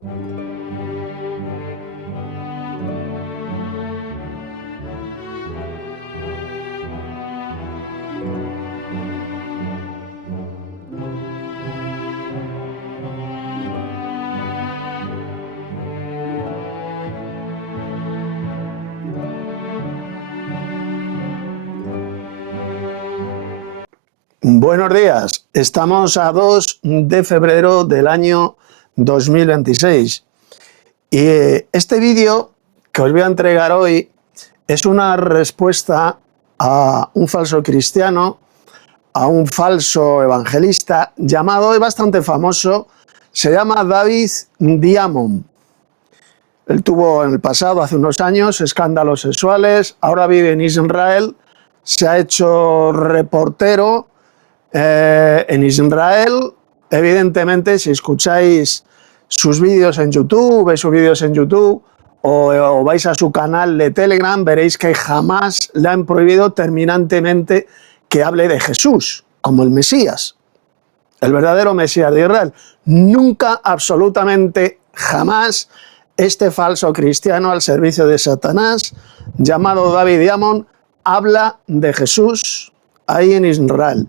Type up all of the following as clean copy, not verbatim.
Buenos días, estamos a 2 de febrero del año 2026 y este vídeo que os voy a entregar hoy es una respuesta a un falso cristiano, a un falso evangelista llamado, es bastante famoso, se llama David Diamond. Él tuvo en el pasado, hace unos años, escándalos sexuales, ahora vive en Israel, se ha hecho reportero en Israel. Evidentemente, si escucháis sus vídeos en YouTube, veis sus vídeos en YouTube o vais a su canal de Telegram, veréis que jamás le han prohibido terminantemente que hable de Jesús como el Mesías, el verdadero Mesías de Israel. Nunca, absolutamente jamás, este falso cristiano al servicio de Satanás, llamado David Diamond, habla de Jesús ahí en Israel.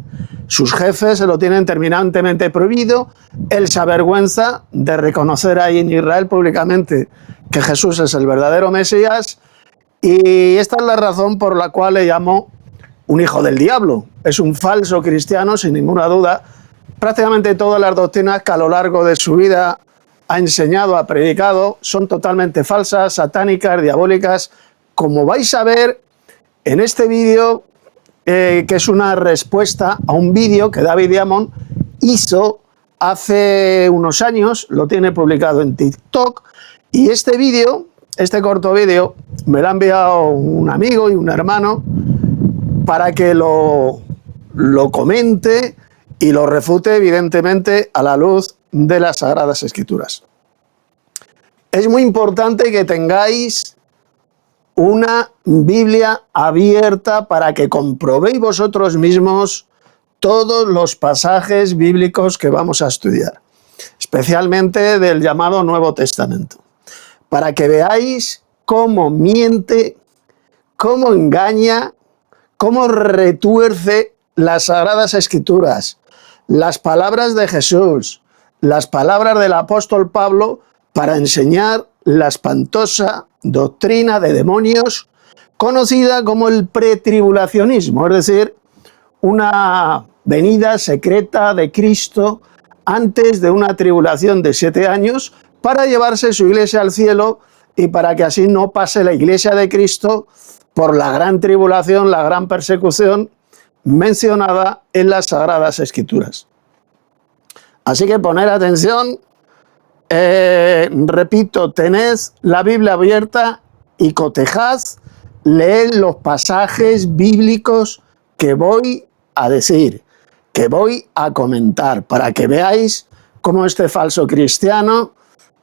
Sus jefes se lo tienen terminantemente prohibido. Él se avergüenza de reconocer ahí en Israel públicamente que Jesús es el verdadero Mesías, y esta es la razón por la cual le llamo un hijo del diablo. Es un falso cristiano, sin ninguna duda. Prácticamente todas las doctrinas que a lo largo de su vida ha enseñado, ha predicado, son totalmente falsas, satánicas, diabólicas, como vais a ver en este vídeo, que es una respuesta a un vídeo que David Diamond hizo hace unos años, lo tiene publicado en TikTok, y este vídeo, este corto vídeo, me lo ha enviado un amigo y un hermano para que lo comente y lo refute, evidentemente, a la luz de las Sagradas Escrituras. Es muy importante que tengáis una Biblia abierta para que comprobéis vosotros mismos todos los pasajes bíblicos que vamos a estudiar, especialmente del llamado Nuevo Testamento, para que veáis cómo miente, cómo engaña, cómo retuerce las Sagradas Escrituras, las palabras de Jesús, las palabras del apóstol Pablo, para enseñar la espantosa doctrina de demonios conocida como el pretribulacionismo, es decir, una venida secreta de Cristo antes de una tribulación de 7 años para llevarse su iglesia al cielo y para que así no pase la iglesia de Cristo por la gran tribulación, la gran persecución mencionada en las Sagradas Escrituras. Así que poned atención. Repito, tened la Biblia abierta y cotejad, leed los pasajes bíblicos que voy a decir, que voy a comentar, para que veáis cómo este falso cristiano,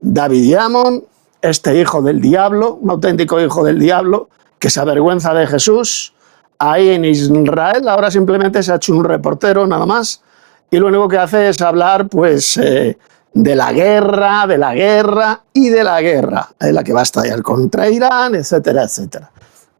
David Diamond, este hijo del diablo, un auténtico hijo del diablo, que se avergüenza de Jesús, ahí en Israel, ahora simplemente se ha hecho un reportero nada más, y lo único que hace es hablar, pues, de la guerra y de la guerra, la que va a estallar contra Irán, etcétera, etcétera.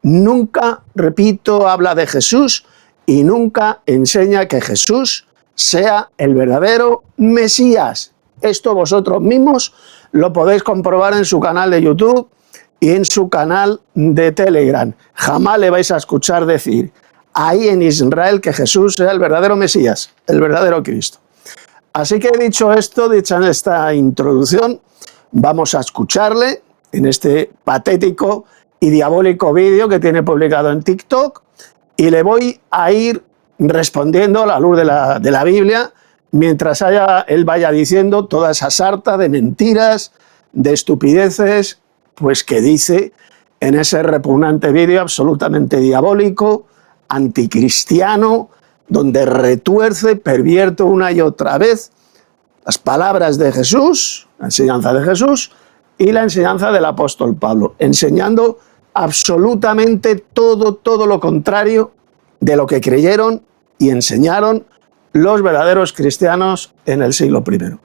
Nunca, repito, habla de Jesús y nunca enseña que Jesús sea el verdadero Mesías. Esto vosotros mismos lo podéis comprobar en su canal de YouTube y en su canal de Telegram. Jamás le vais a escuchar decir ahí en Israel que Jesús sea el verdadero Mesías, el verdadero Cristo. Así que dicho esto, dicha esta introducción, vamos a escucharle en este patético y diabólico vídeo que tiene publicado en TikTok, y le voy a ir respondiendo a la luz de la Biblia mientras él vaya diciendo toda esa sarta de mentiras, de estupideces, pues que dice en ese repugnante vídeo absolutamente diabólico, anticristiano, donde retuerce, pervierte una y otra vez las palabras de Jesús, la enseñanza de Jesús y la enseñanza del apóstol Pablo, enseñando absolutamente todo lo contrario de lo que creyeron y enseñaron los verdaderos cristianos en el siglo I.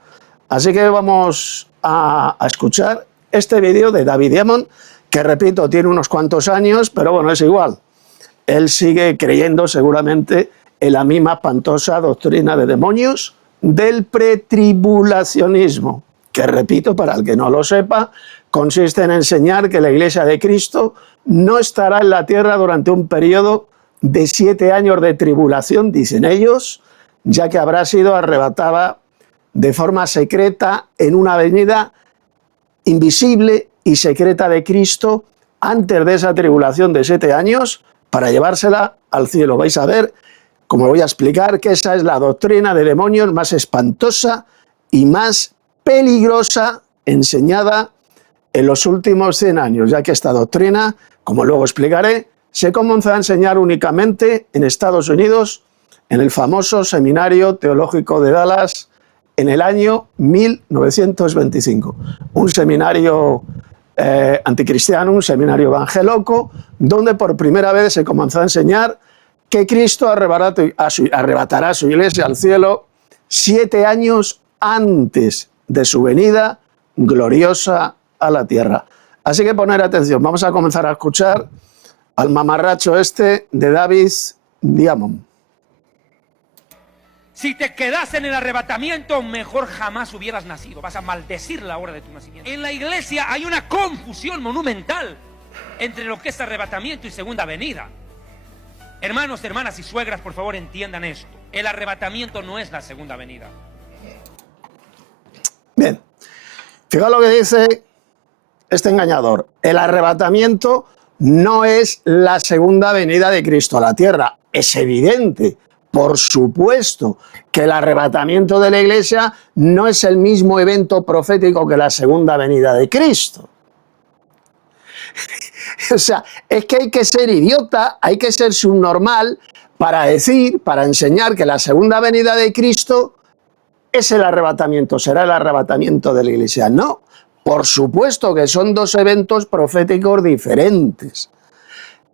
Así que vamos a escuchar este vídeo de David Diamond, que repito, tiene unos cuantos años, pero bueno, es igual. Él sigue creyendo seguramente en la misma espantosa doctrina de demonios del pretribulacionismo, que repito, para el que no lo sepa, consiste en enseñar que la Iglesia de Cristo no estará en la tierra durante un periodo de 7 años de tribulación, dicen ellos, ya que habrá sido arrebatada de forma secreta en una venida invisible y secreta de Cristo antes de esa tribulación de 7 años para llevársela al cielo. Vais a ver, como voy a explicar, que esa es la doctrina de demonios más espantosa y más peligrosa enseñada en los últimos 100 años, ya que esta doctrina, como luego explicaré, se comenzó a enseñar únicamente en Estados Unidos, en el famoso Seminario Teológico de Dallas, en el año 1925. Un seminario anticristiano, un seminario evangeloco, donde por primera vez se comenzó a enseñar que Cristo arrebatará a su iglesia al cielo 7 años antes de su venida gloriosa a la tierra. Así que poner atención, vamos a comenzar a escuchar al mamarracho este de David Diamond. Si te quedas en el arrebatamiento, mejor jamás hubieras nacido. Vas a maldecir la hora de tu nacimiento. En la iglesia hay una confusión monumental entre lo que es arrebatamiento y segunda venida. Hermanos, hermanas y suegras, por favor, entiendan esto. El arrebatamiento no es la segunda venida. Bien, fijaos lo que dice este engañador. El arrebatamiento no es la segunda venida de Cristo a la tierra. Es evidente, por supuesto, que el arrebatamiento de la iglesia no es el mismo evento profético que la segunda venida de Cristo. O sea, es que hay que ser idiota, hay que ser subnormal para decir, para enseñar que la segunda venida de Cristo es el arrebatamiento, será el arrebatamiento de la iglesia. No, por supuesto que son dos eventos proféticos diferentes.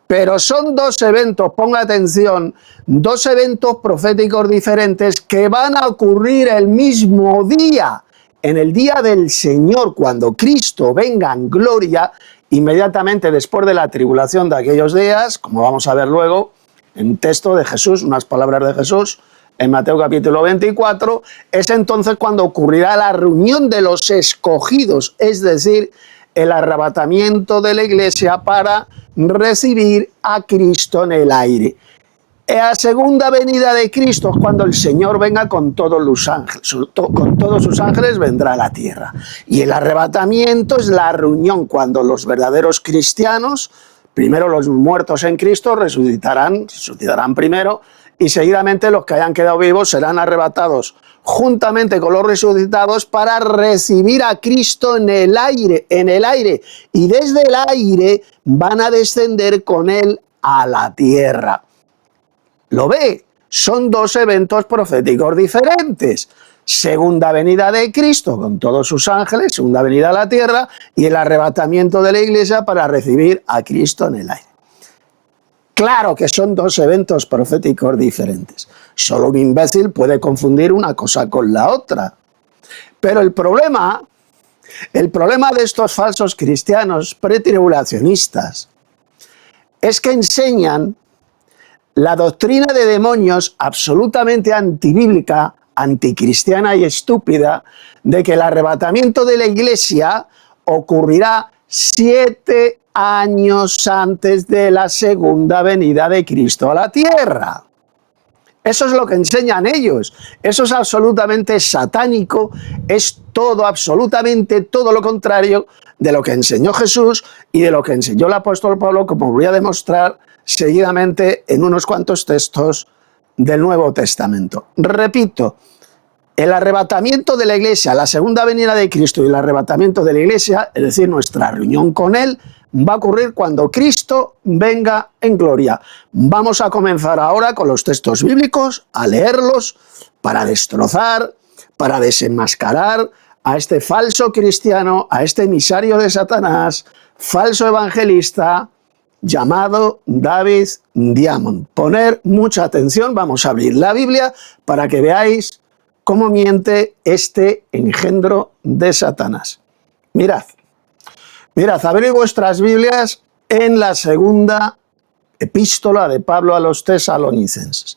Pero son dos eventos, ponga atención, dos eventos proféticos diferentes que van a ocurrir el mismo día, en el día del Señor, cuando Cristo venga en gloria, inmediatamente después de la tribulación de aquellos días, como vamos a ver luego, en texto de Jesús, unas palabras de Jesús, en Mateo capítulo 24, es entonces cuando ocurrirá la reunión de los escogidos, es decir, el arrebatamiento de la iglesia para recibir a Cristo en el aire. La segunda venida de Cristo es cuando el Señor venga con todos los ángeles, con todos sus ángeles vendrá a la tierra. Y el arrebatamiento es la reunión cuando los verdaderos cristianos, primero los muertos en Cristo, resucitarán primero, y seguidamente los que hayan quedado vivos serán arrebatados juntamente con los resucitados para recibir a Cristo en el aire, y desde el aire van a descender con él a la tierra. ¿Lo ve? Son dos eventos proféticos diferentes. Segunda venida de Cristo con todos sus ángeles, segunda venida a la tierra, y el arrebatamiento de la iglesia para recibir a Cristo en el aire. Claro que son dos eventos proféticos diferentes. Solo un imbécil puede confundir una cosa con la otra. Pero el problema de estos falsos cristianos pretribulacionistas es que enseñan la doctrina de demonios absolutamente antibíblica, anticristiana y estúpida, de que el arrebatamiento de la iglesia ocurrirá 7 años antes de la segunda venida de Cristo a la tierra. Eso es lo que enseñan ellos. Eso es absolutamente satánico, es todo, absolutamente todo lo contrario de lo que enseñó Jesús y de lo que enseñó el apóstol Pablo, como voy a demostrar seguidamente en unos cuantos textos del Nuevo Testamento. Repito, el arrebatamiento de la iglesia, la segunda venida de Cristo y el arrebatamiento de la iglesia, es decir, nuestra reunión con él, va a ocurrir cuando Cristo venga en gloria. Vamos a comenzar ahora con los textos bíblicos, a leerlos para destrozar, para desenmascarar a este falso cristiano, a este emisario de Satanás, falso evangelista, llamado David Diamond. Poner mucha atención, vamos a abrir la Biblia para que veáis cómo miente este engendro de Satanás. Mirad, abrid vuestras Biblias en la segunda epístola de Pablo a los tesalonicenses.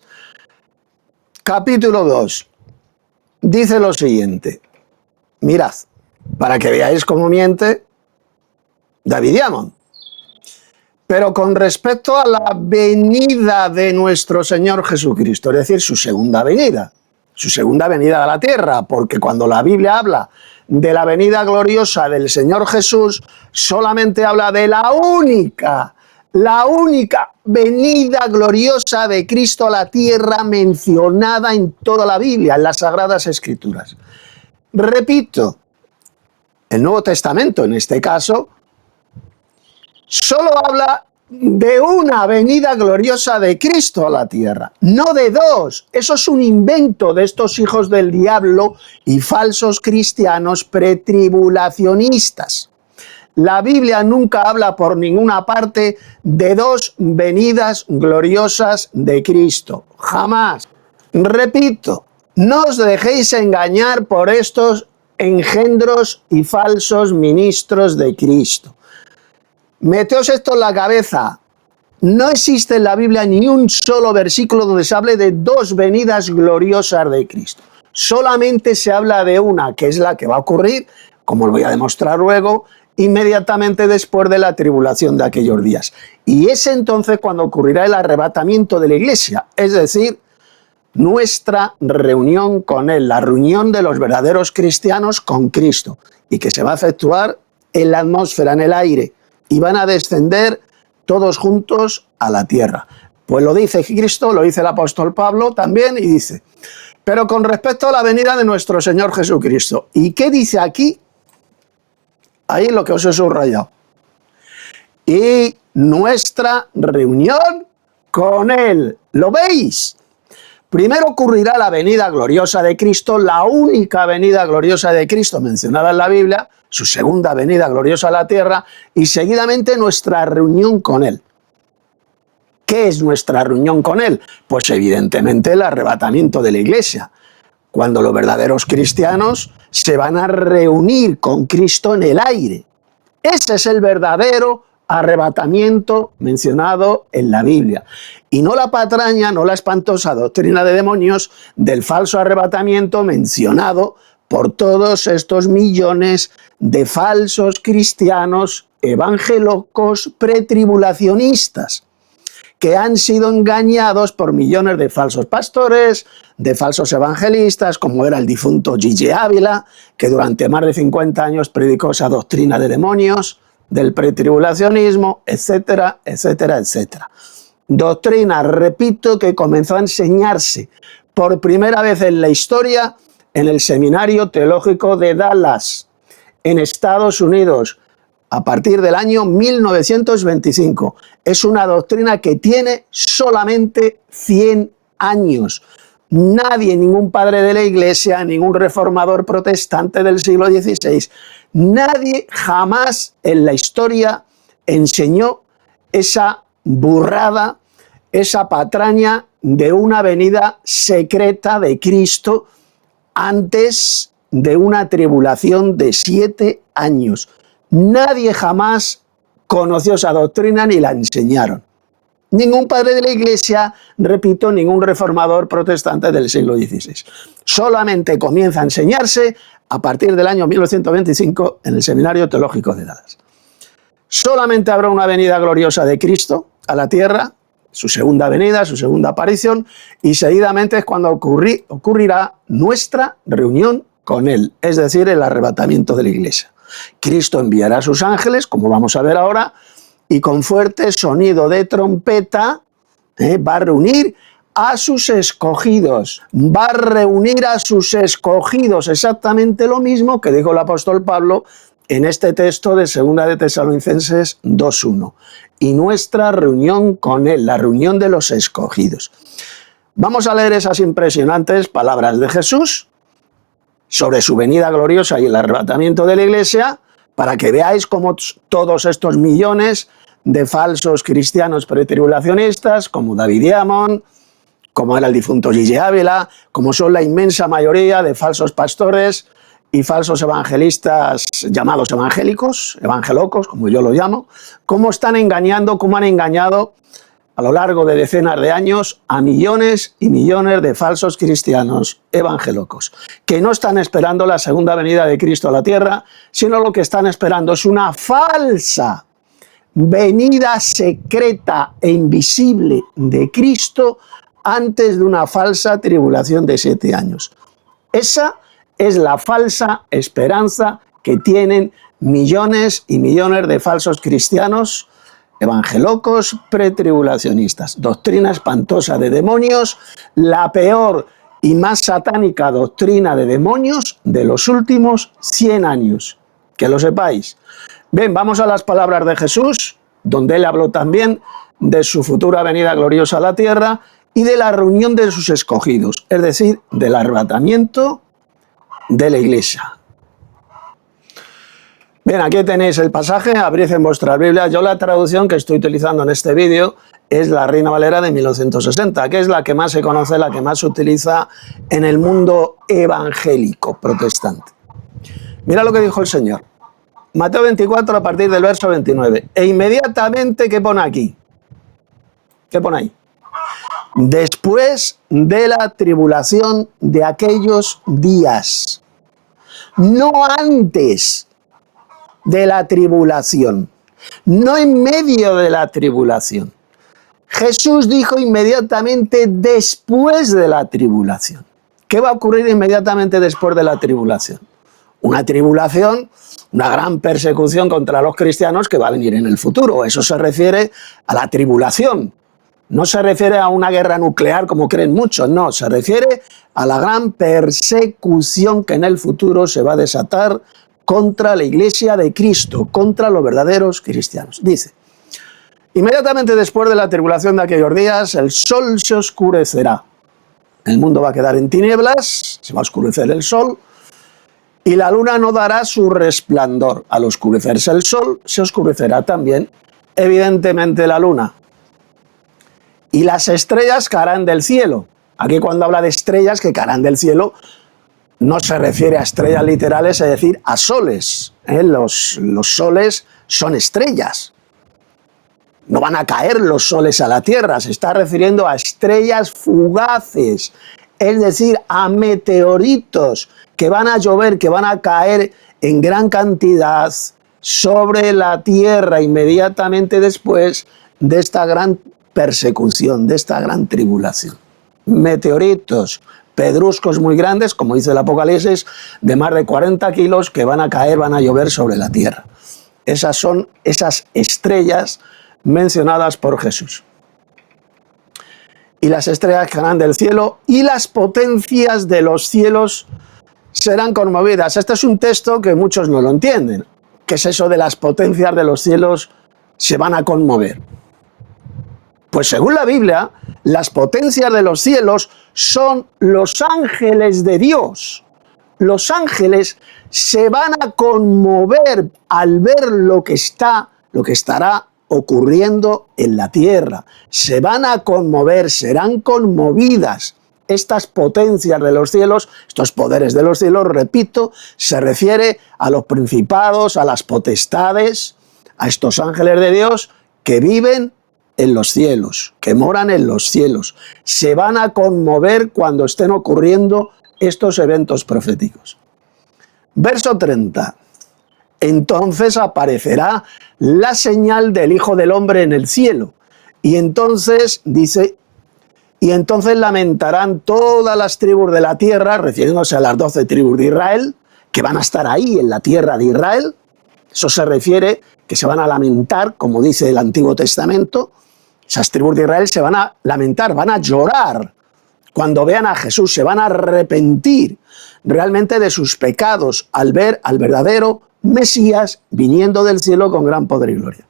Capítulo 2. Dice lo siguiente. Mirad, para que veáis cómo miente David Diamond. Pero con respecto a la venida de nuestro Señor Jesucristo, es decir, su segunda venida a la tierra, porque cuando la Biblia habla de la venida gloriosa del Señor Jesús, solamente habla de la única venida gloriosa de Cristo a la tierra mencionada en toda la Biblia, en las Sagradas Escrituras. Repito, el Nuevo Testamento, en este caso, solo habla de una venida gloriosa de Cristo a la tierra, no de dos. Eso es un invento de estos hijos del diablo y falsos cristianos pretribulacionistas. La Biblia nunca habla por ninguna parte de dos venidas gloriosas de Cristo. Jamás. Repito, no os dejéis engañar por estos engendros y falsos ministros de Cristo. Meteos esto en la cabeza. No existe en la Biblia ni un solo versículo donde se hable de dos venidas gloriosas de Cristo. Solamente se habla de una, que es la que va a ocurrir, como lo voy a demostrar luego, inmediatamente después de la tribulación de aquellos días. Y es entonces cuando ocurrirá el arrebatamiento de la iglesia, es decir, nuestra reunión con Él, la reunión de los verdaderos cristianos con Cristo, y que se va a efectuar en la atmósfera, en el aire, y van a descender todos juntos a la tierra. Pues lo dice Cristo, lo dice el apóstol Pablo también, y dice, pero con respecto a la venida de nuestro Señor Jesucristo. ¿Y qué dice aquí? Ahí lo que os he subrayado. Y nuestra reunión con Él. ¿Lo veis? Primero ocurrirá la venida gloriosa de Cristo, la única venida gloriosa de Cristo mencionada en la Biblia, su segunda venida gloriosa a la tierra, y seguidamente nuestra reunión con Él. ¿Qué es nuestra reunión con Él? Pues evidentemente el arrebatamiento de la iglesia, cuando los verdaderos cristianos se van a reunir con Cristo en el aire. Ese es el verdadero arrebatamiento mencionado en la Biblia. Y no la patraña, no la espantosa doctrina de demonios del falso arrebatamiento mencionado por todos estos millones de falsos cristianos evangelocos pretribulacionistas que han sido engañados por millones de falsos pastores, de falsos evangelistas, como era el difunto G.J. Ávila, que durante más de 50 años predicó esa doctrina de demonios, del pretribulacionismo, etcétera, etcétera, etcétera. Doctrina, repito, que comenzó a enseñarse por primera vez en la historia en el Seminario Teológico de Dallas, en Estados Unidos, a partir del año 1925. Es una doctrina que tiene solamente 100 años. Nadie, ningún padre de la Iglesia, ningún reformador protestante del siglo XVI, nadie jamás en la historia enseñó esa burrada, esa patraña de una venida secreta de Cristo antes de una tribulación de 7 años. Nadie jamás conoció esa doctrina ni la enseñaron. Ningún padre de la Iglesia, repito, ningún reformador protestante del siglo XVI. Solamente comienza a enseñarse a partir del año 1925 en el Seminario Teológico de Dallas. Solamente habrá una venida gloriosa de Cristo a la tierra, su segunda venida, su segunda aparición, y seguidamente es cuando ocurrirá nuestra reunión con Él, es decir, el arrebatamiento de la Iglesia. Cristo enviará a sus ángeles, como vamos a ver ahora, y con fuerte sonido de trompeta va a reunir a sus escogidos. Va a reunir a sus escogidos, exactamente lo mismo que dijo el apóstol Pablo en este texto de 2 de Tesalonicenses 2:1. Y nuestra reunión con Él, la reunión de los escogidos. Vamos a leer esas impresionantes palabras de Jesús sobre su venida gloriosa y el arrebatamiento de la iglesia, para que veáis cómo todos estos millones de falsos cristianos pretribulacionistas, como David Diamond, como era el difunto G.J. Ávila, como son la inmensa mayoría de falsos pastores y falsos evangelistas llamados evangélicos, evangelocos, como yo lo llamo, cómo están engañando, cómo han engañado a lo largo de decenas de años a millones y millones de falsos cristianos evangelocos, que no están esperando la segunda venida de Cristo a la tierra, sino lo que están esperando es una falsa venida secreta e invisible de Cristo antes de una falsa tribulación de 7 años. Esa es la falsa esperanza que tienen millones y millones de falsos cristianos evangelocos pretribulacionistas. Doctrina espantosa de demonios, la peor y más satánica doctrina de demonios de los últimos 100 años. Que lo sepáis. Bien, vamos a las palabras de Jesús, donde él habló también de su futura venida gloriosa a la tierra y de la reunión de sus escogidos, es decir, del arrebatamiento de la iglesia. Bien, aquí tenéis el pasaje, abrid en vuestra Biblia. Yo la traducción que estoy utilizando en este vídeo es la Reina Valera de 1960, que es la que más se conoce, la que más se utiliza en el mundo evangélico protestante. Mira lo que dijo el Señor. Mateo 24 a partir del verso 29. E inmediatamente, ¿qué pone aquí? ¿Qué pone ahí? Después de la tribulación de aquellos días, no antes de la tribulación, no en medio de la tribulación. Jesús dijo inmediatamente después de la tribulación. ¿Qué va a ocurrir inmediatamente después de la tribulación? Una tribulación, una gran persecución contra los cristianos que va a venir en el futuro. Eso se refiere a la tribulación. No se refiere a una guerra nuclear como creen muchos, no, se refiere a la gran persecución que en el futuro se va a desatar contra la iglesia de Cristo, contra los verdaderos cristianos. Dice, inmediatamente después de la tribulación de aquellos días, el sol se oscurecerá. El mundo va a quedar en tinieblas, se va a oscurecer el sol, y la luna no dará su resplandor. Al oscurecerse el sol, se oscurecerá también, evidentemente, la luna. Y las estrellas caerán del cielo. Aquí cuando habla de estrellas que caerán del cielo, no se refiere a estrellas literales, es decir, a soles. Los soles son estrellas. No van a caer los soles a la tierra, se está refiriendo a estrellas fugaces, es decir, a meteoritos que van a llover, que van a caer en gran cantidad sobre la tierra inmediatamente después de esta gran persecución, de esta gran tribulación. Meteoritos, pedruscos muy grandes, como dice el Apocalipsis, de más de 40 kilos que van a caer, van a llover sobre la tierra. Esas son esas estrellas mencionadas por Jesús. Y las estrellas caerán del cielo y las potencias de los cielos serán conmovidas. Este es un texto que muchos no lo entienden. ¿Qué es eso de las potencias de los cielos se van a conmover? Pues según la Biblia, las potencias de los cielos son los ángeles de Dios. Los ángeles se van a conmover al ver lo que estará ocurriendo en la tierra. Se van a conmover, serán conmovidas. Estas potencias de los cielos, estos poderes de los cielos, repito, se refiere a los principados, a las potestades, a estos ángeles de Dios que viven en los cielos, que moran en los cielos. Se van a conmover cuando estén ocurriendo estos eventos proféticos. Verso 30. Entonces aparecerá la señal del Hijo del Hombre en el cielo. Y entonces, dice, y entonces lamentarán todas las tribus de la tierra, refiriéndose a las 12 tribus de Israel, que van a estar ahí en la tierra de Israel. Eso se refiere que se van a lamentar, como dice el Antiguo Testamento. Esas tribus de Israel se van a lamentar, van a llorar cuando vean a Jesús, se van a arrepentir realmente de sus pecados al ver al verdadero Mesías viniendo del cielo con gran poder y gloria.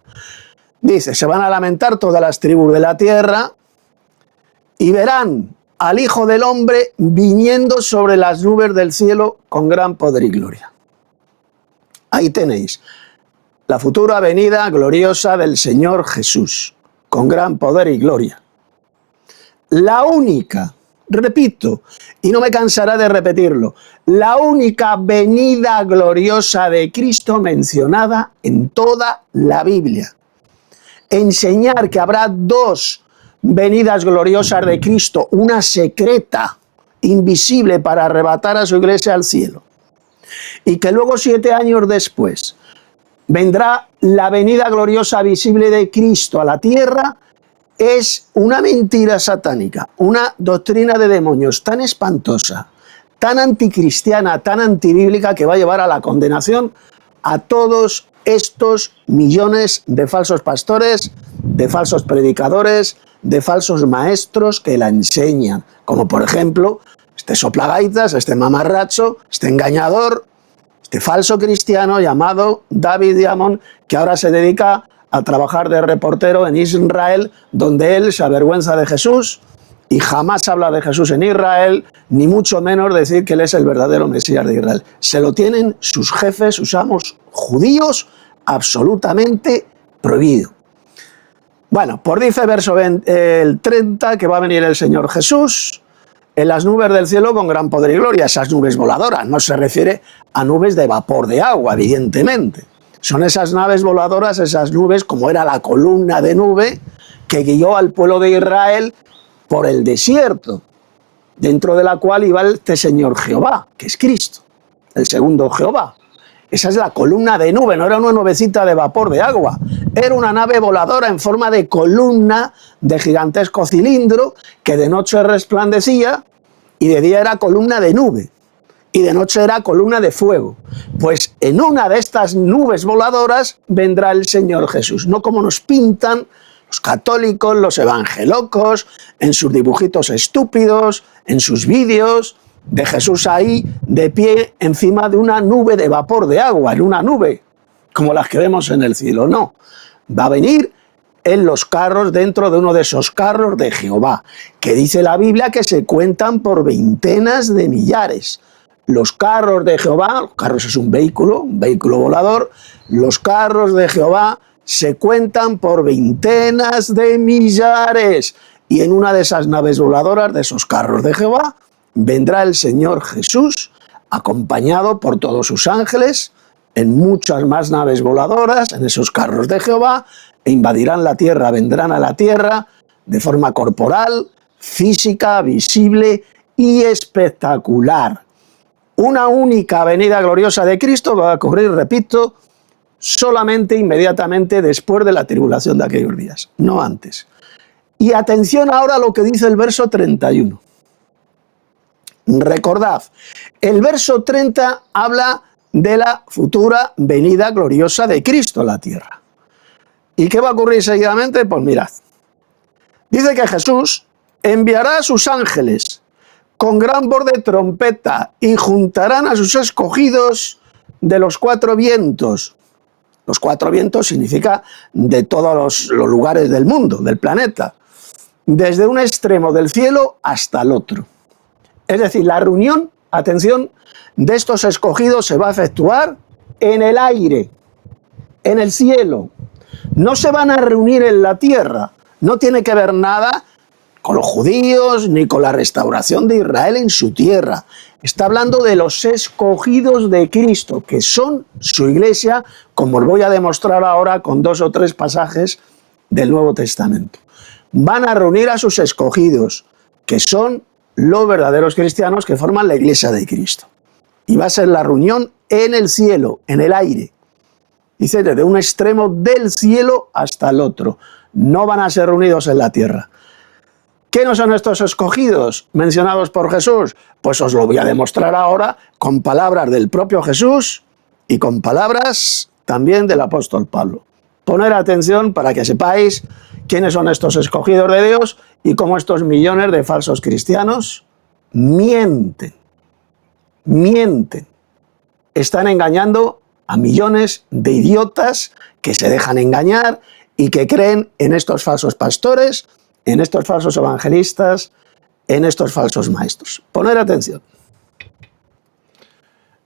Dice, se van a lamentar todas las tribus de la tierra y verán al Hijo del Hombre viniendo sobre las nubes del cielo con gran poder y gloria. Ahí tenéis la futura venida gloriosa del Señor Jesús, con gran poder y gloria. La única repito, y no me cansaré de repetirlo, la única venida gloriosa de Cristo mencionada en toda la Biblia. Enseñar que habrá dos venidas gloriosas de Cristo, una secreta, invisible, para arrebatar a su iglesia al cielo, y que luego 7 años después vendrá la venida gloriosa visible de Cristo a la tierra, es una mentira satánica, una doctrina de demonios tan espantosa, tan anticristiana, tan antibíblica, que va a llevar a la condenación a todos estos millones de falsos pastores, de falsos predicadores, de falsos maestros que la enseñan, como por ejemplo este soplagaitas, este mamarracho, este engañador, este falso cristiano llamado David Diamond, que ahora se dedica a trabajar de reportero en Israel, donde él se avergüenza de Jesús y jamás habla de Jesús en Israel, ni mucho menos decir que él es el verdadero Mesías de Israel. Se lo tienen sus jefes, sus amos judíos, absolutamente prohibido. Bueno, pues dice verso 30 que va a venir el Señor Jesús en las nubes del cielo con gran poder y gloria. Esas nubes voladoras, no se refiere a nubes de vapor de agua, evidentemente. Son esas naves voladoras, esas nubes, como era la columna de nube que guió al pueblo de Israel por el desierto, dentro de la cual iba este Señor Jehová, que es Cristo, el segundo Jehová. Esa es la columna de nube, no era una nubecita de vapor de agua, era una nave voladora en forma de columna de gigantesco cilindro que de noche resplandecía y de día era columna de nube y de noche era columna de fuego. Pues en una de estas nubes voladoras vendrá el Señor Jesús, no como nos pintan los católicos, los evangelocos, en sus dibujitos estúpidos, en sus vídeos, de Jesús ahí de pie encima de una nube de vapor de agua, en una nube como las que vemos en el cielo. No, va a venir en los carros, dentro de uno de esos carros de Jehová, que dice la Biblia que se cuentan por veintenas de millares. Los carros de Jehová, los carros es un vehículo volador, los carros de Jehová se cuentan por veintenas de millares, y en una de esas naves voladoras, de esos carros de Jehová, vendrá el Señor Jesús, acompañado por todos sus ángeles, en muchas más naves voladoras, en esos carros de Jehová, e invadirán la tierra, vendrán a la tierra de forma corporal, física, visible y espectacular. Una única venida gloriosa de Cristo va a ocurrir, repito, solamente inmediatamente después de la tribulación de aquellos días, no antes. Y atención ahora a lo que dice el verso 31. Recordad, el verso 30 habla de la futura venida gloriosa de Cristo a la tierra. ¿Y qué va a ocurrir seguidamente? Pues mirad. Dice que Jesús enviará a sus ángeles con gran voz de trompeta y juntarán a sus escogidos de los 4 vientos. Los 4 vientos significa de todos los lugares del mundo, del planeta, desde un extremo del cielo hasta el otro. Es decir, la reunión, atención, de estos escogidos se va a efectuar en el aire, en el cielo. No se van a reunir en la tierra. No tiene que ver nada con los judíos ni con la restauración de Israel en su tierra. Está hablando de los escogidos de Cristo, que son su iglesia, como os voy a demostrar ahora con 2 o 3 pasajes del Nuevo Testamento. Van a reunir a sus escogidos, que son los verdaderos cristianos que forman la iglesia de Cristo. Y va a ser la reunión en el cielo, en el aire. Dice, desde un extremo del cielo hasta el otro. No van a ser reunidos en la tierra. ¿Qué no son estos escogidos mencionados por Jesús? Pues os lo voy a demostrar ahora con palabras del propio Jesús y con palabras también del apóstol Pablo. Poner atención para que sepáis quiénes son estos escogidos de Dios y cómo estos millones de falsos cristianos mienten. Están engañando a millones de idiotas que se dejan engañar y que creen en estos falsos pastores, en estos falsos evangelistas, en estos falsos maestros. Poner atención.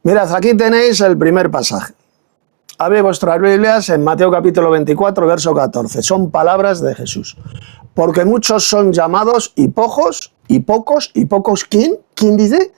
Mirad, aquí tenéis el primer pasaje. Abrid vuestras Biblias en Mateo capítulo 24, verso 14. Son palabras de Jesús. porque muchos son llamados y pocos, ¿quién? ¿Quién dice?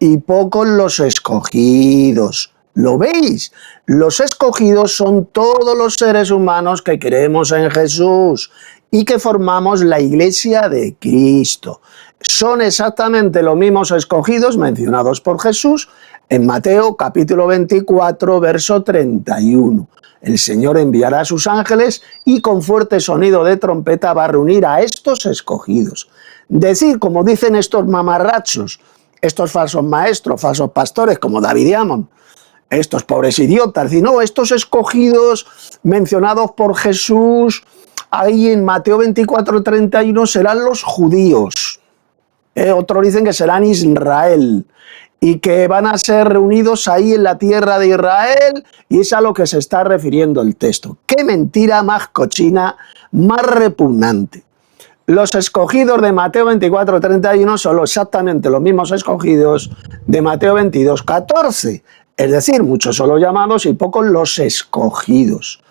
Y pocos los escogidos. ¿Lo veis? Los escogidos son todos los seres humanos que creemos en Jesús y que formamos la Iglesia de Cristo. Son exactamente los mismos escogidos mencionados por Jesús en Mateo capítulo 24, verso 31. El Señor enviará a sus ángeles y con fuerte sonido de trompeta va a reunir a estos escogidos. Decir, como dicen estos mamarrachos, estos falsos maestros, falsos pastores como David Diamond, estos pobres idiotas, y no, estos escogidos mencionados por Jesús ahí en Mateo 24, 31 serán los judíos. Otros dicen que serán Israel y que van a ser reunidos ahí en la tierra de Israel, y es a lo que se está refiriendo el texto. ¡Qué mentira más cochina, más repugnante! Los escogidos de Mateo 24, 31 son exactamente los mismos escogidos de Mateo 22, 14. Es decir, muchos son los llamados y pocos los escogidos.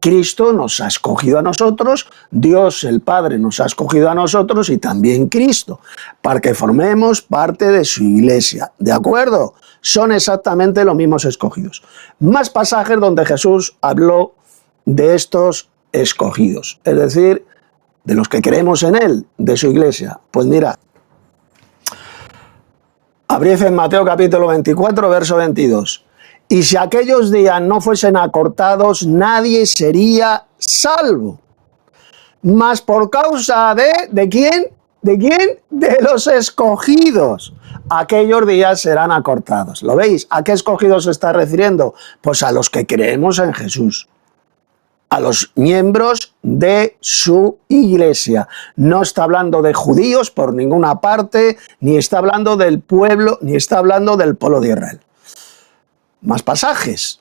Cristo nos ha escogido a nosotros, Dios el Padre nos ha escogido a nosotros y también Cristo, para que formemos parte de su iglesia. ¿De acuerdo? Son exactamente los mismos escogidos. Más pasajes donde Jesús habló de estos escogidos, es decir, de los que creemos en Él, de su iglesia. Pues mirad, abrid en Mateo capítulo 24, verso 22. Y si aquellos días no fuesen acortados, nadie sería salvo. Mas por causa ¿de quién? ¿De quién? De los escogidos. Aquellos días serán acortados. ¿Lo veis? ¿A qué escogidos se está refiriendo? Pues a los que creemos en Jesús, a los miembros de su iglesia. No está hablando de judíos por ninguna parte, ni está hablando del pueblo, ni está hablando del pueblo de Israel. Más pasajes.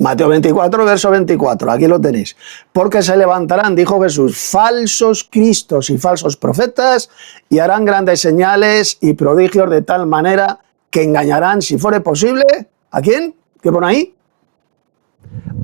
Mateo 24, verso 24, aquí lo tenéis. Porque se levantarán, dijo Jesús, falsos cristos y falsos profetas, y harán grandes señales y prodigios de tal manera que engañarán, si fuere posible, ¿a quién? ¿Qué pone ahí?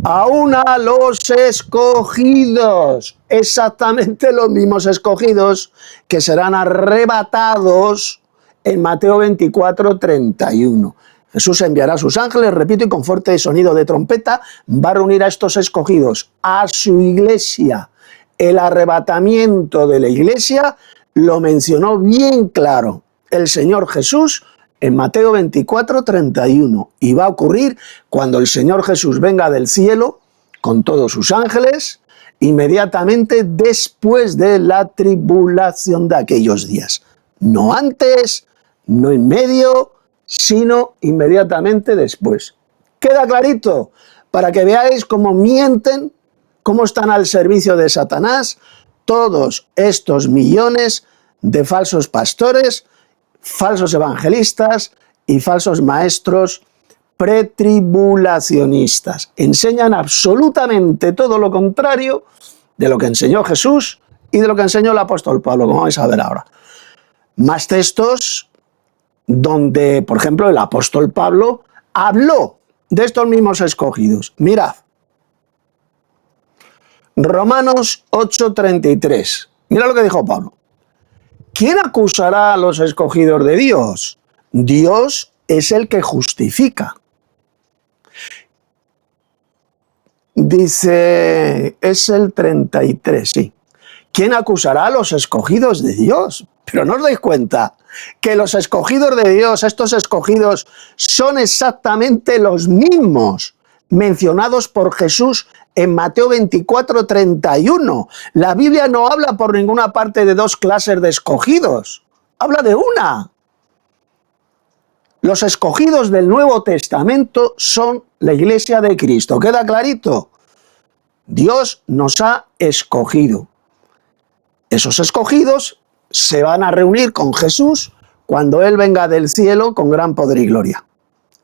Aún a los escogidos, exactamente los mismos escogidos que serán arrebatados en Mateo 24, 31. Jesús enviará a sus ángeles, repito, y con fuerte sonido de trompeta va a reunir a estos escogidos, a su iglesia. El arrebatamiento de la iglesia lo mencionó bien claro el Señor Jesús en Mateo 24, 31. Y va a ocurrir cuando el Señor Jesús venga del cielo con todos sus ángeles, inmediatamente después de la tribulación de aquellos días. No antes, no en medio, sino inmediatamente después. ¿Queda clarito? Para que veáis cómo mienten, cómo están al servicio de Satanás todos estos millones de falsos pastores, falsos evangelistas y falsos maestros pretribulacionistas. Enseñan absolutamente todo lo contrario de lo que enseñó Jesús y de lo que enseñó el apóstol Pablo, como vais a ver ahora. Más textos donde, por ejemplo, el apóstol Pablo habló de estos mismos escogidos. Mirad, Romanos 8:33. Mira lo que dijo Pablo. ¿Quién acusará a los escogidos de Dios? Dios es el que justifica. Dice, es el 33, sí. ¿Quién acusará a los escogidos de Dios? Pero no os dais cuenta que los escogidos de Dios, estos escogidos, son exactamente los mismos mencionados por Jesús en Mateo 24, 31. La Biblia no habla por ninguna parte de dos clases de escogidos, habla de una. Los escogidos del Nuevo Testamento son la iglesia de Cristo. ¿Queda clarito? Dios nos ha escogido. Esos escogidos se van a reunir con Jesús cuando Él venga del cielo con gran poder y gloria.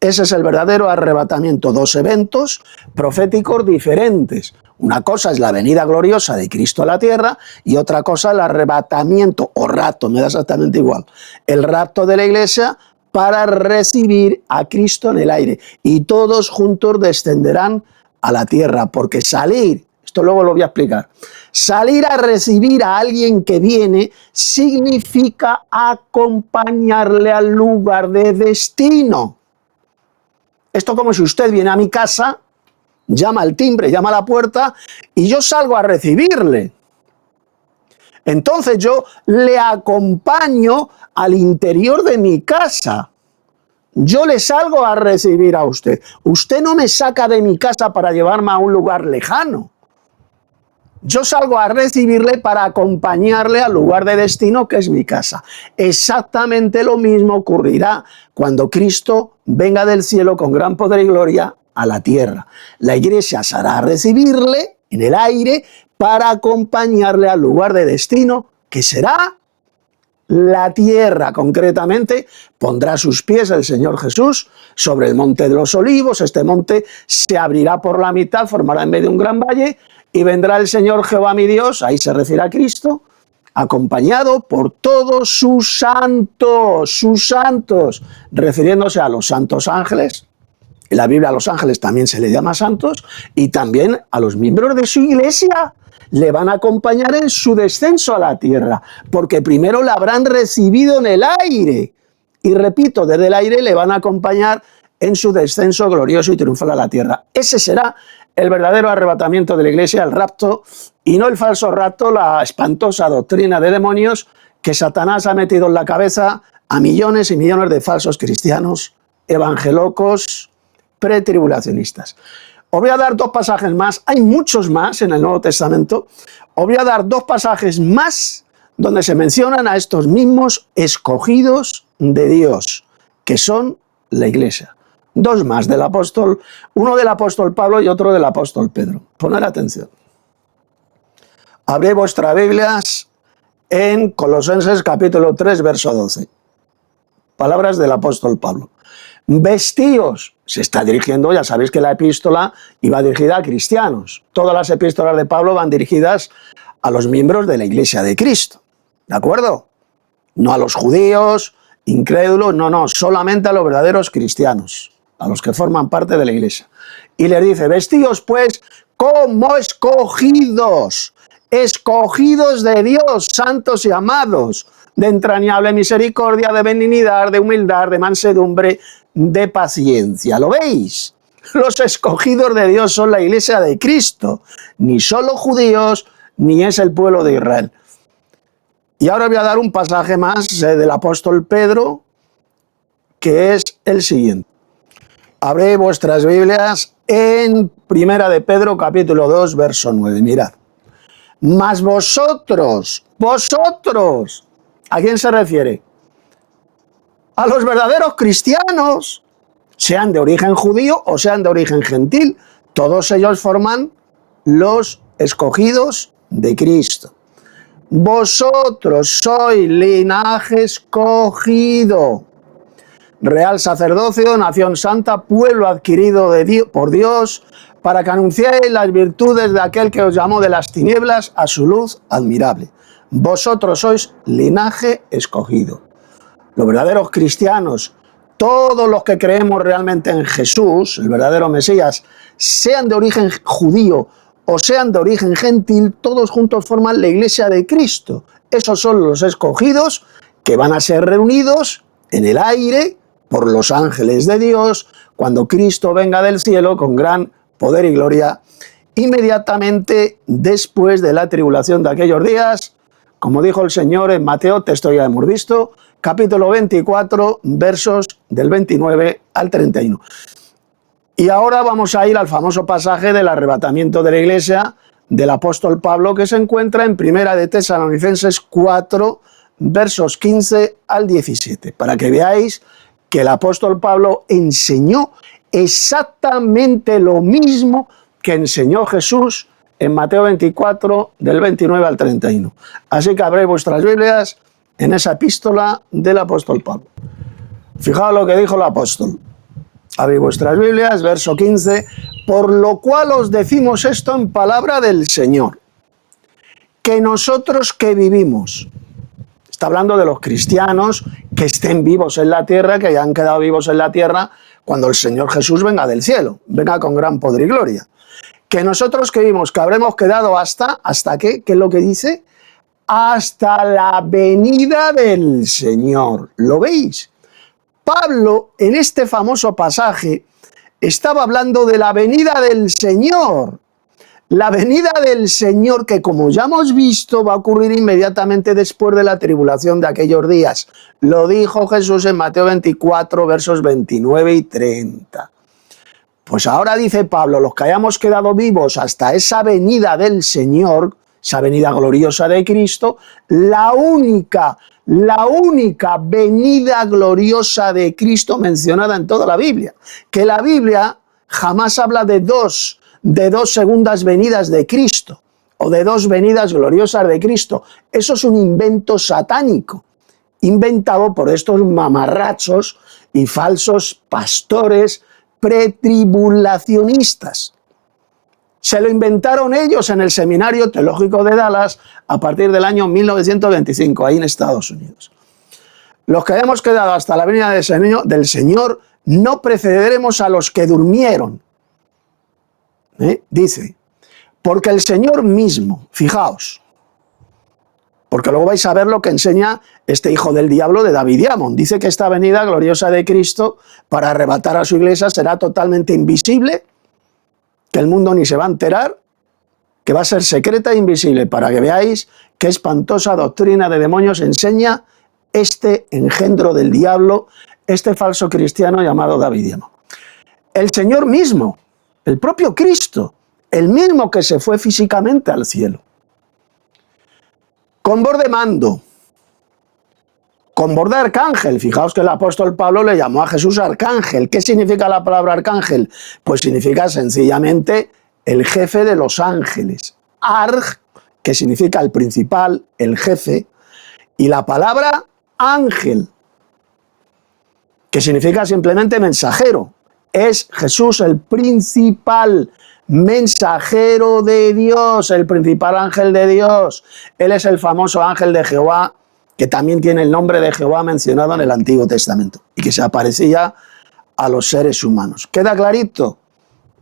Ese es el verdadero arrebatamiento. Dos eventos proféticos diferentes. Una cosa es la venida gloriosa de Cristo a la tierra y otra cosa el arrebatamiento o rapto, me da exactamente igual. El rapto de la iglesia para recibir a Cristo en el aire. Y todos juntos descenderán a la tierra, porque salir, esto esto luego lo voy a explicar. Salir a recibir a alguien que viene significa acompañarle al lugar de destino. Esto como si usted viene a mi casa, llama al timbre, llama a la puerta y yo salgo a recibirle. Entonces yo le acompaño al interior de mi casa. Yo le salgo a recibir a usted. Usted no me saca de mi casa para llevarme a un lugar lejano. Yo salgo a recibirle para acompañarle al lugar de destino que es mi casa. Exactamente lo mismo ocurrirá cuando Cristo venga del cielo con gran poder y gloria a la tierra. La iglesia saldrá a recibirle en el aire para acompañarle al lugar de destino que será la tierra. Concretamente pondrá sus pies el Señor Jesús sobre el monte de los olivos. Este monte se abrirá por la mitad, formará en medio un gran valle. Y vendrá el Señor Jehová mi Dios, ahí se refiere a Cristo, acompañado por todos sus santos, refiriéndose a los santos ángeles. En la Biblia a los ángeles también se les llama santos, y también a los miembros de su iglesia. Le van a acompañar en su descenso a la tierra, porque primero la habrán recibido en el aire. Y repito, desde el aire le van a acompañar en su descenso glorioso y triunfal a la tierra. Ese será el verdadero arrebatamiento de la iglesia, el rapto, y no el falso rapto, la espantosa doctrina de demonios que Satanás ha metido en la cabeza a millones y millones de falsos cristianos, evangelocos, pretribulacionistas. Os voy a dar dos pasajes más, hay muchos más en el Nuevo Testamento, os voy a dar dos pasajes más donde se mencionan a estos mismos escogidos de Dios, que son la iglesia. Dos más del apóstol, uno del apóstol Pablo y otro del apóstol Pedro. Poned atención. Abrid vuestras Biblias en Colosenses capítulo 3, verso 12. Palabras del apóstol Pablo. Vestíos, se está dirigiendo, ya sabéis que la epístola iba dirigida a cristianos. Todas las epístolas de Pablo van dirigidas a los miembros de la iglesia de Cristo. ¿De acuerdo? No a los judíos, incrédulos, no, solamente a los verdaderos cristianos, a los que forman parte de la iglesia. Y les dice, vestíos pues como escogidos de Dios, santos y amados, de entrañable misericordia, de benignidad, de humildad, de mansedumbre, de paciencia. ¿Lo veis? Los escogidos de Dios son la iglesia de Cristo, ni solo judíos, ni es el pueblo de Israel. Y ahora voy a dar un pasaje más del apóstol Pedro, que es el siguiente. Abrid vuestras Biblias en Primera de Pedro, capítulo 2, verso 9. Mirad. Mas vosotros, ¿a quién se refiere? A los verdaderos cristianos, sean de origen judío o sean de origen gentil. Todos ellos forman los escogidos de Cristo. Vosotros sois linaje escogido, real sacerdocio, nación santa, pueblo adquirido por Dios, para que anunciéis las virtudes de aquel que os llamó de las tinieblas a su luz admirable. Vosotros sois linaje escogido. Los verdaderos cristianos, todos los que creemos realmente en Jesús, el verdadero Mesías, sean de origen judío o sean de origen gentil, todos juntos forman la iglesia de Cristo. Esos son los escogidos que van a ser reunidos en el aire por los ángeles de Dios cuando Cristo venga del cielo con gran poder y gloria, inmediatamente después de la tribulación de aquellos días, como dijo el Señor en Mateo, texto ya hemos visto, capítulo 24, versos del 29 al 31. Y ahora vamos a ir al famoso pasaje del arrebatamiento de la iglesia del apóstol Pablo, que se encuentra en Primera de Tesalonicenses 4, versos 15 al 17, para que veáis que el apóstol Pablo enseñó exactamente lo mismo que enseñó Jesús en Mateo 24, del 29 al 31. Así que abréis vuestras Biblias en esa epístola del apóstol Pablo. Fijaos lo que dijo el apóstol. Abrid vuestras Biblias, verso 15. Por lo cual os decimos esto en palabra del Señor, que nosotros que vivimos, está hablando de los cristianos que estén vivos en la tierra, que hayan quedado vivos en la tierra cuando el Señor Jesús venga del cielo, venga con gran poder y gloria. Que nosotros creímos que habremos quedado ¿hasta qué? ¿Qué es lo que dice? Hasta la venida del Señor. ¿Lo veis? Pablo, en este famoso pasaje, estaba hablando de la venida del Señor. La venida del Señor que, como ya hemos visto, va a ocurrir inmediatamente después de la tribulación de aquellos días. Lo dijo Jesús en Mateo 24, versos 29 y 30. Pues ahora dice Pablo, los que hayamos quedado vivos hasta esa venida del Señor, esa venida gloriosa de Cristo, la única venida gloriosa de Cristo mencionada en toda la Biblia. Que la Biblia jamás habla de dos segundas venidas de Cristo o de dos venidas gloriosas de Cristo. Eso es un invento satánico, inventado por estos mamarrachos y falsos pastores pretribulacionistas. Se lo inventaron ellos en el Seminario Teológico de Dallas a partir del año 1925, ahí en Estados Unidos. Los que hayamos quedado hasta la venida del Señor no precederemos a los que durmieron. Dice, porque el Señor mismo, fijaos, porque luego vais a ver lo que enseña este hijo del diablo de David Diamond. Dice que esta venida gloriosa de Cristo para arrebatar a su iglesia será totalmente invisible, que el mundo ni se va a enterar, que va a ser secreta e invisible, para que veáis qué espantosa doctrina de demonios enseña este engendro del diablo, este falso cristiano llamado David Diamond. El Señor mismo, el propio Cristo, el mismo que se fue físicamente al cielo, con voz de mando, con voz de arcángel. Fijaos que el apóstol Pablo le llamó a Jesús arcángel. ¿Qué significa la palabra arcángel? Pues significa sencillamente el jefe de los ángeles. Arg, que significa el principal, el jefe, y la palabra ángel, que significa simplemente mensajero. Es Jesús el principal mensajero de Dios, el principal ángel de Dios. Él es el famoso ángel de Jehová, que también tiene el nombre de Jehová mencionado en el Antiguo Testamento y que se aparecía a los seres humanos. ¿Queda clarito?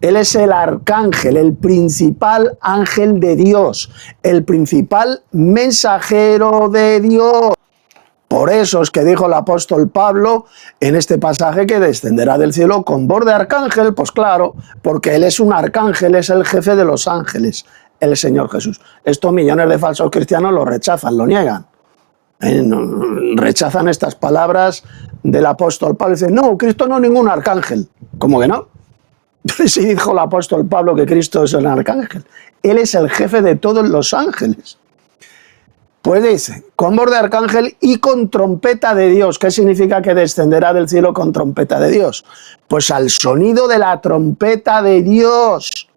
Él es el arcángel, el principal ángel de Dios, el principal mensajero de Dios. Por eso es que dijo el apóstol Pablo en este pasaje que descenderá del cielo con voz de arcángel, pues claro, porque él es un arcángel, es el jefe de los ángeles, el Señor Jesús. Estos millones de falsos cristianos lo rechazan, lo niegan. Rechazan estas palabras del apóstol Pablo. Dicen, no, Cristo no es ningún arcángel. ¿Cómo que no? Sí dijo el apóstol Pablo que Cristo es el arcángel. Él es el jefe de todos los ángeles. Pues dice, con voz de arcángel y con trompeta de Dios. ¿Qué significa que descenderá del cielo con trompeta de Dios? Pues al sonido de la trompeta de Dios.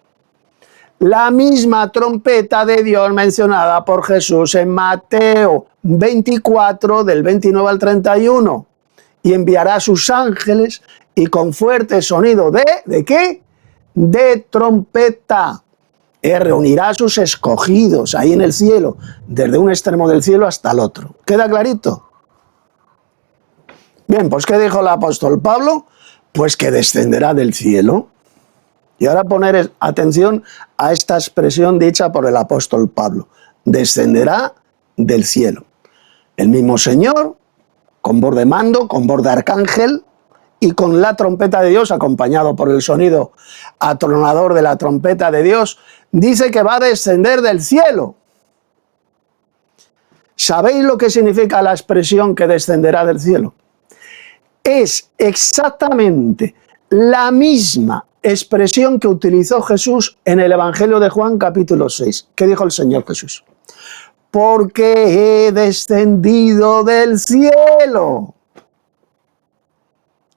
La misma trompeta de Dios mencionada por Jesús en Mateo 24, del 29 al 31. Y enviará a sus ángeles y con fuerte sonido ¿de qué? De trompeta. Reunirá a sus escogidos ahí en el cielo, desde un extremo del cielo hasta el otro. ¿Queda clarito? Bien, pues ¿qué dijo el apóstol Pablo? Pues que descenderá del cielo. Y ahora poner atención a esta expresión dicha por el apóstol Pablo. Descenderá del cielo. El mismo Señor, con voz de mando, con voz de arcángel y con la trompeta de Dios, acompañado por el sonido atronador de la trompeta de Dios, dice que va a descender del cielo. ¿Sabéis lo que significa la expresión que descenderá del cielo? Es exactamente la misma expresión que utilizó Jesús en el Evangelio de Juan capítulo 6. ¿Qué dijo el Señor Jesús? Porque he descendido del cielo.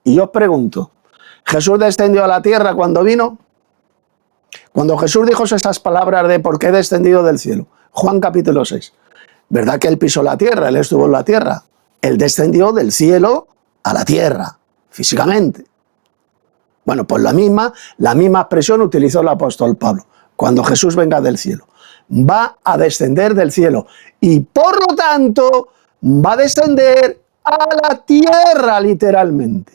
Y yo os pregunto, ¿Jesús descendió a la tierra cuando vino? Cuando Jesús dijo esas palabras de ¿por qué he descendido del cielo? Juan capítulo 6. ¿Verdad que él pisó la tierra? Él estuvo en la tierra. Él descendió del cielo a la tierra, físicamente. Bueno, pues la misma expresión utilizó el apóstol Pablo. Cuando Jesús venga del cielo, va a descender del cielo y por lo tanto va a descender a la tierra literalmente.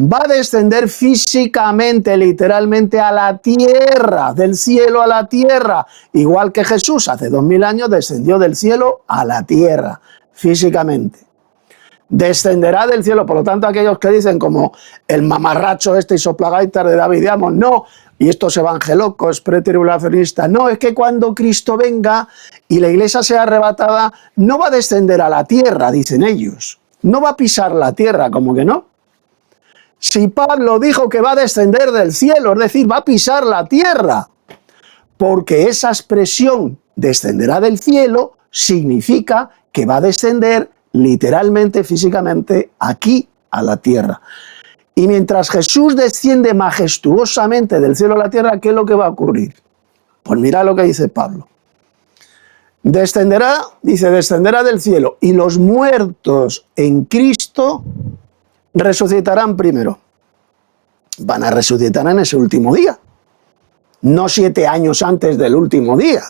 va a descender físicamente, literalmente a la tierra, del cielo a la tierra, igual que Jesús hace 2000 años descendió del cielo a la tierra, físicamente. Descenderá del cielo, por lo tanto aquellos que dicen como el mamarracho este y soplagaitas de David, digamos, no, y estos evangelocos pretribulacionistas, no, es que cuando Cristo venga y la iglesia sea arrebatada, no va a descender a la tierra, dicen ellos, no va a pisar la tierra, como que no. Si Pablo dijo que va a descender del cielo, es decir, va a pisar la tierra, porque esa expresión descenderá del cielo significa que va a descender literalmente, físicamente, aquí a la tierra. Y mientras Jesús desciende majestuosamente del cielo a la tierra, ¿qué es lo que va a ocurrir? Pues mira lo que dice Pablo. Descenderá, dice, descenderá del cielo, y los muertos en Cristo resucitarán primero. Van a resucitar en ese último día, no 7 años antes del último día.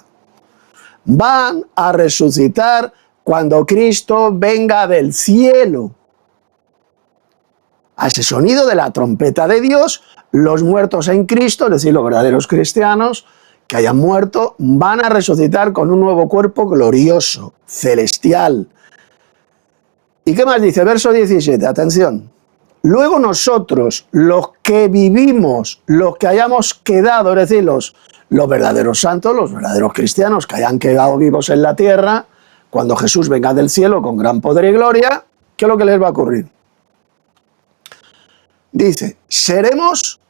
Van a resucitar cuando Cristo venga del cielo. A ese sonido de la trompeta de Dios, los muertos en Cristo, es decir, los verdaderos cristianos que hayan muerto, van a resucitar con un nuevo cuerpo glorioso, celestial. ¿Y qué más dice? Verso 17, atención. Luego nosotros, los que vivimos, los que hayamos quedado, es decir, los verdaderos santos, los verdaderos cristianos que hayan quedado vivos en la tierra, cuando Jesús venga del cielo con gran poder y gloria, ¿qué es lo que les va a ocurrir? Dice, seremos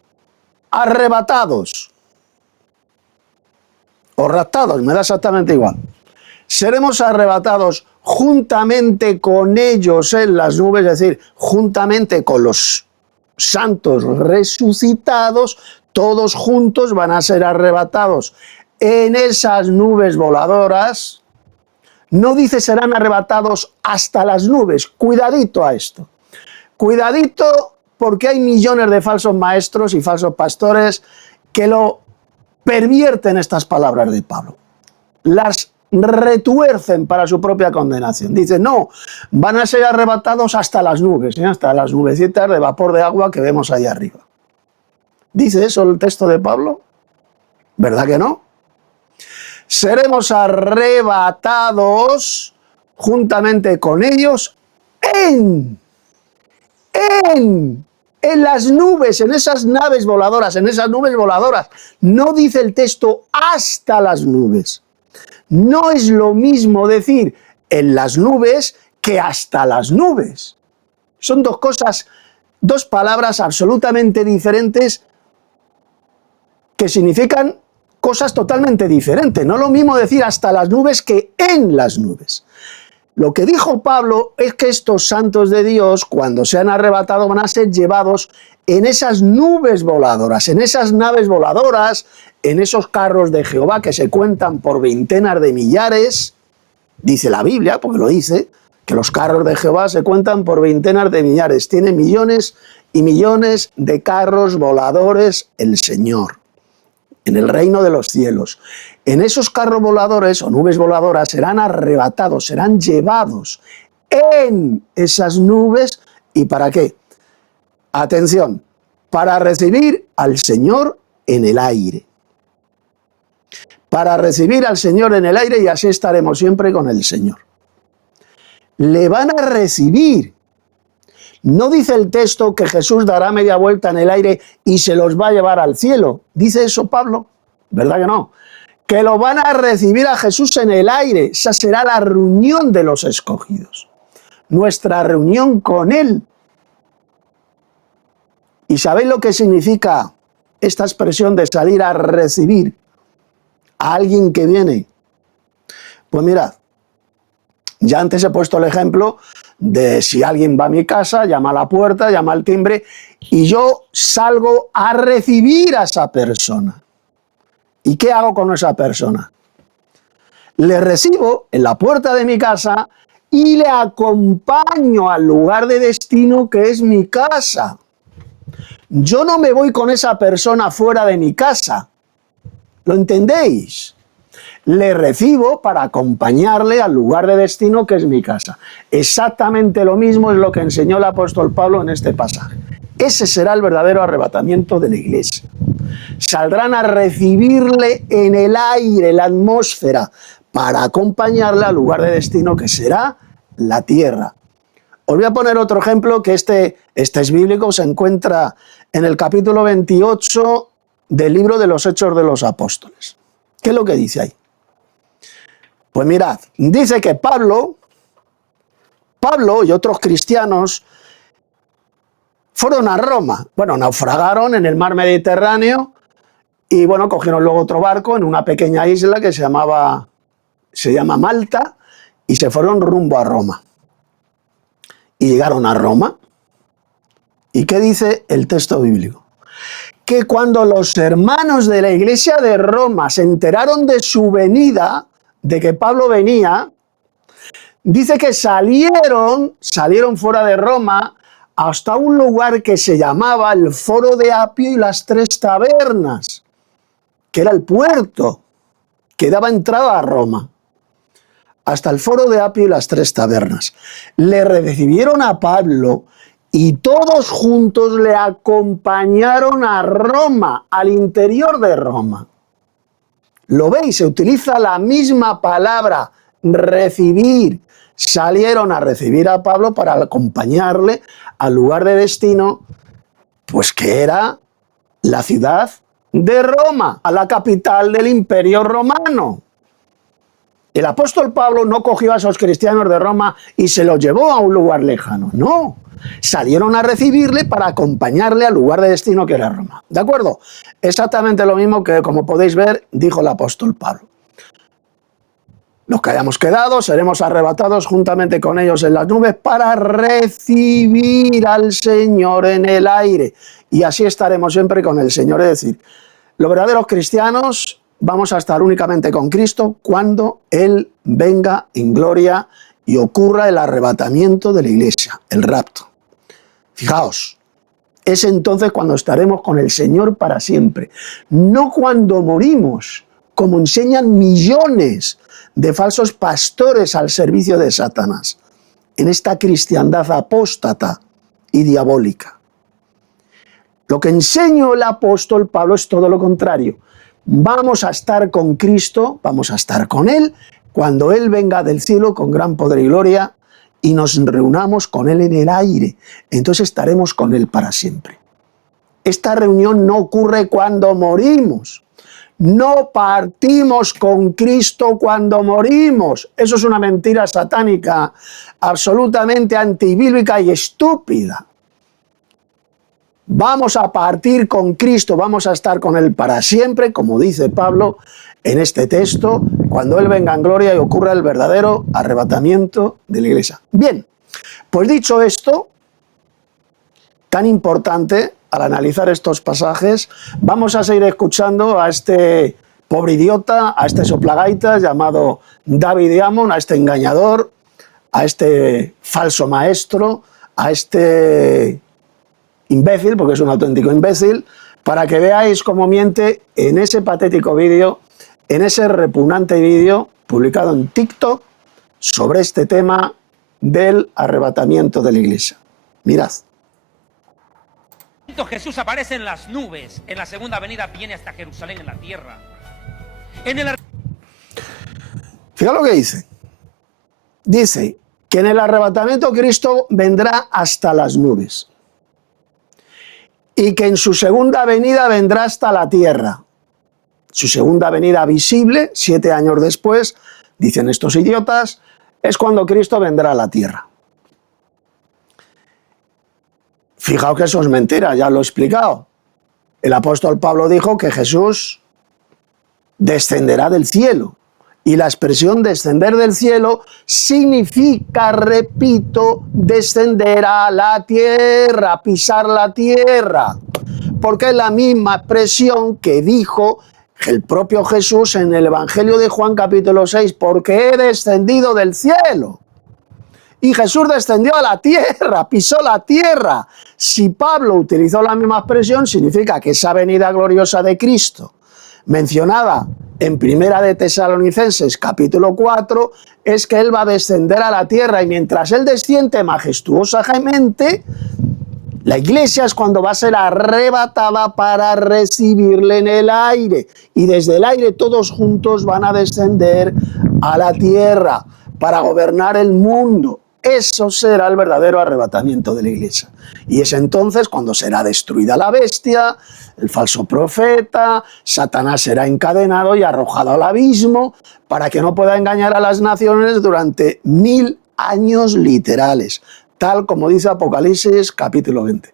arrebatados o raptados, me da exactamente igual. Seremos arrebatados juntamente con ellos en las nubes, es decir, juntamente con los santos resucitados, todos juntos van a ser arrebatados en esas nubes voladoras. No dice serán arrebatados hasta las nubes. Cuidadito a esto. Cuidadito porque hay millones de falsos maestros y falsos pastores que lo pervierten estas palabras de Pablo. Las retuercen para su propia condenación. Dicen, no, van a ser arrebatados hasta las nubes, hasta las nubecitas de vapor de agua que vemos ahí arriba. ¿Dice eso el texto de Pablo? ¿Verdad que no? Seremos arrebatados juntamente con ellos en las nubes, en esas naves voladoras, en esas nubes voladoras. No dice el texto hasta las nubes. No es lo mismo decir en las nubes que hasta las nubes. Son dos cosas, dos palabras absolutamente diferentes que significan cosas totalmente diferentes. No es lo mismo decir hasta las nubes que en las nubes. Lo que dijo Pablo es que estos santos de Dios, cuando sean arrebatados, van a ser llevados en esas nubes voladoras, en esas naves voladoras, en esos carros de Jehová que se cuentan por veintenas de millares. Dice la Biblia, porque lo dice, que los carros de Jehová se cuentan por veintenas de millares. Tiene millones y millones de carros voladores el Señor, en el reino de los cielos. En esos carros voladores o nubes voladoras serán arrebatados, serán llevados en esas nubes. ¿Y para qué? Atención, para recibir al Señor en el aire. Para recibir al Señor en el aire, y así estaremos siempre con el Señor. Le van a recibir. No dice el texto que Jesús dará media vuelta en el aire y se los va a llevar al cielo. ¿Dice eso Pablo? ¿Verdad que no? Que lo van a recibir a Jesús en el aire. Esa será la reunión de los escogidos. Nuestra reunión con Él. ¿Y sabéis lo que significa esta expresión de salir a recibir a alguien que viene? Pues mirad, ya antes he puesto el ejemplo de si alguien va a mi casa, llama a la puerta, llama al timbre, y yo salgo a recibir a esa persona. ¿Y qué hago con esa persona? Le recibo en la puerta de mi casa y le acompaño al lugar de destino que es mi casa. Yo no me voy con esa persona fuera de mi casa. ¿Lo entendéis? Le recibo para acompañarle al lugar de destino que es mi casa. Exactamente lo mismo es lo que enseñó el apóstol Pablo en este pasaje. Ese será el verdadero arrebatamiento de la iglesia. Saldrán a recibirle en el aire, la atmósfera, para acompañarle al lugar de destino que será la tierra. Os voy a poner otro ejemplo que este es bíblico, se encuentra en el capítulo 28 del libro de los Hechos de los Apóstoles. ¿Qué es lo que dice ahí? Pues mirad, dice que Pablo y otros cristianos fueron a Roma. Bueno, naufragaron en el mar Mediterráneo y bueno, cogieron luego otro barco en una pequeña isla que se llama Malta y se fueron rumbo a Roma. Y llegaron a Roma. ¿Y qué dice el texto bíblico? Que cuando los hermanos de la iglesia de Roma se enteraron de su venida, de que Pablo venía, dice que salieron fuera de Roma hasta un lugar que se llamaba el Foro de Apio y las Tres Tabernas, que era el puerto que daba entrada a Roma. Hasta el Foro de Apio y las Tres Tabernas. Le recibieron a Pablo y todos juntos le acompañaron a Roma, al interior de Roma. ¿Lo veis? Se utiliza la misma palabra, recibir. Salieron a recibir a Pablo para acompañarle al lugar de destino, pues que era la ciudad de Roma, a la capital del Imperio Romano. El apóstol Pablo no cogió a esos cristianos de Roma y se los llevó a un lugar lejano, no. Salieron a recibirle para acompañarle al lugar de destino que era Roma. ¿De acuerdo? Exactamente lo mismo que, como podéis ver, dijo el apóstol Pablo. Los que hayamos quedado seremos arrebatados juntamente con ellos en las nubes para recibir al Señor en el aire. Y así estaremos siempre con el Señor. Es decir, los verdaderos cristianos vamos a estar únicamente con Cristo cuando Él venga en gloria y ocurra el arrebatamiento de la iglesia, el rapto. Fijaos, es entonces cuando estaremos con el Señor para siempre, no cuando morimos, como enseñan millones de falsos pastores al servicio de Satanás, en esta cristiandad apóstata y diabólica. Lo que enseñó el apóstol Pablo es todo lo contrario. Vamos a estar con Cristo, vamos a estar con Él, cuando Él venga del cielo con gran poder y gloria y nos reunamos con Él en el aire. Entonces estaremos con Él para siempre. Esta reunión no ocurre cuando morimos. No partimos con Cristo cuando morimos. Eso es una mentira satánica, absolutamente antibíblica y estúpida. Vamos a partir con Cristo, vamos a estar con Él para siempre, como dice Pablo en este texto, cuando Él venga en gloria y ocurra el verdadero arrebatamiento de la iglesia. Bien, pues dicho esto, tan importante al analizar estos pasajes, vamos a seguir escuchando a este pobre idiota, a este soplagaitas llamado David Diamond, a este engañador, a este falso maestro, a este imbécil, porque es un auténtico imbécil, para que veáis cómo miente en ese patético vídeo, en ese repugnante vídeo publicado en TikTok sobre este tema del arrebatamiento de la iglesia. Mirad. Jesús aparece en las nubes, en la segunda venida viene hasta Jerusalén en la tierra. Fijaos lo que dice. Dice que en el arrebatamiento Cristo vendrá hasta las nubes y que en su segunda venida vendrá hasta la tierra. Su segunda venida visible, 7 años después, dicen estos idiotas, es cuando Cristo vendrá a la tierra. Fijaos que eso es mentira, ya lo he explicado. El apóstol Pablo dijo que Jesús descenderá del cielo. Y la expresión descender del cielo significa, repito, descender a la tierra, pisar la tierra. Porque es la misma expresión que dijo el propio Jesús en el Evangelio de Juan capítulo 6, porque he descendido del cielo. Y Jesús descendió a la tierra, pisó la tierra. Si Pablo utilizó la misma expresión, significa que esa venida gloriosa de Cristo, mencionada en Primera de Tesalonicenses capítulo 4, es que Él va a descender a la tierra y mientras Él desciende majestuosamente, La iglesia es cuando va a ser arrebatada para recibirle en el aire. Y desde el aire todos juntos van a descender a la tierra para gobernar el mundo. Eso será el verdadero arrebatamiento de la iglesia. Y es entonces cuando será destruida la bestia, el falso profeta, Satanás será encadenado y arrojado al abismo para que no pueda engañar a las naciones durante 1000 años literales, tal como dice Apocalipsis capítulo 20.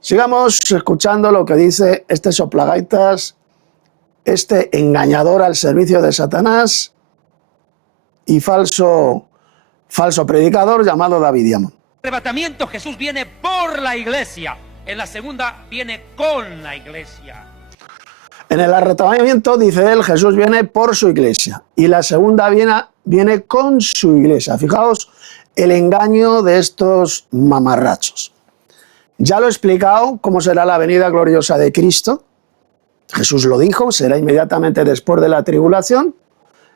Sigamos escuchando lo que dice este soplagaitas, este engañador al servicio de Satanás y falso predicador llamado David Diamond. Arrebatamiento, Jesús viene por la iglesia. En la segunda viene con la iglesia. En el arrebatamiento, dice él, Jesús viene por su iglesia. Y la segunda viene con su iglesia. Fijaos el engaño de estos mamarrachos. Ya lo he explicado cómo será la venida gloriosa de Cristo. Jesús lo dijo, será inmediatamente después de la tribulación.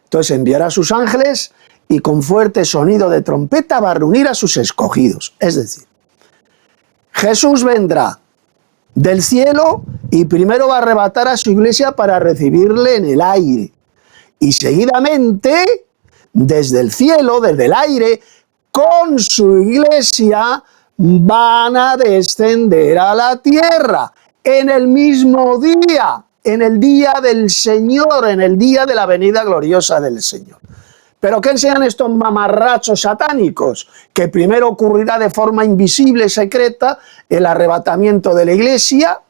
Entonces enviará a sus ángeles y con fuerte sonido de trompeta va a reunir a sus escogidos. Es decir, Jesús vendrá del cielo y primero va a arrebatar a su iglesia para recibirle en el aire. Y seguidamente, desde el cielo, desde el aire, con su iglesia van a descender a la tierra en el mismo día, en el día del Señor, en el día de la venida gloriosa del Señor. ¿Pero qué enseñan estos mamarrachos satánicos? Que primero ocurrirá de forma invisible, secreta, el arrebatamiento de la iglesia.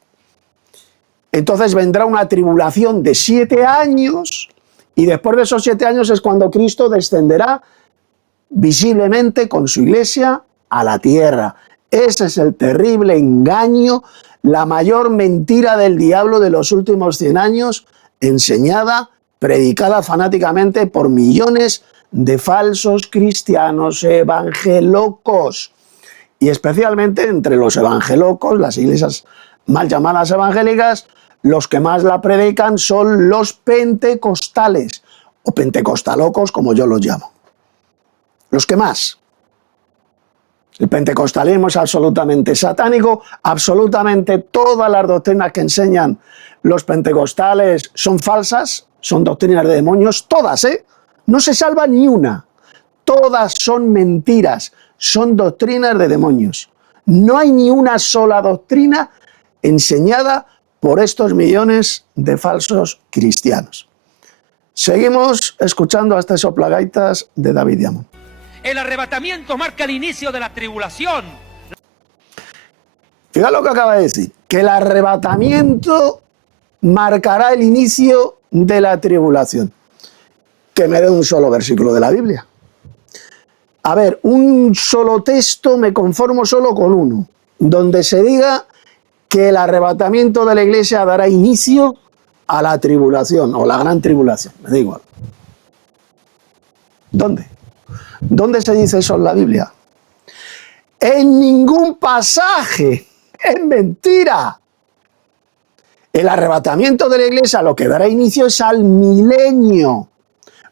Entonces vendrá una tribulación de 7 años y después de esos 7 años es cuando Cristo descenderá visiblemente con su iglesia a la tierra. Ese es el terrible engaño, la mayor mentira del diablo de los últimos 100 años, enseñada, predicada fanáticamente por millones de falsos cristianos evangelocos. Y especialmente entre los evangelocos, las iglesias mal llamadas evangélicas, los que más la predican son los pentecostales, o pentecostalocos como yo los llamo. Los que más. El pentecostalismo es absolutamente satánico, absolutamente todas las doctrinas que enseñan los pentecostales son falsas, son doctrinas de demonios, todas, no se salva ni una. Todas son mentiras, son doctrinas de demonios. No hay ni una sola doctrina enseñada por estos millones de falsos cristianos. Seguimos escuchando a este soplagaitas de David Diamond. El arrebatamiento marca el inicio de la tribulación. Fíjate lo que acaba de decir, que el arrebatamiento marcará el inicio de la tribulación. Que me dé un solo versículo de la Biblia. A ver, un solo texto, me conformo solo con uno, donde se diga que el arrebatamiento de la iglesia dará inicio a la tribulación o la gran tribulación, me da igual. ¿Dónde? ¿Dónde se dice eso en la Biblia? En ningún pasaje. Es mentira. El arrebatamiento de la iglesia lo que dará inicio es al milenio.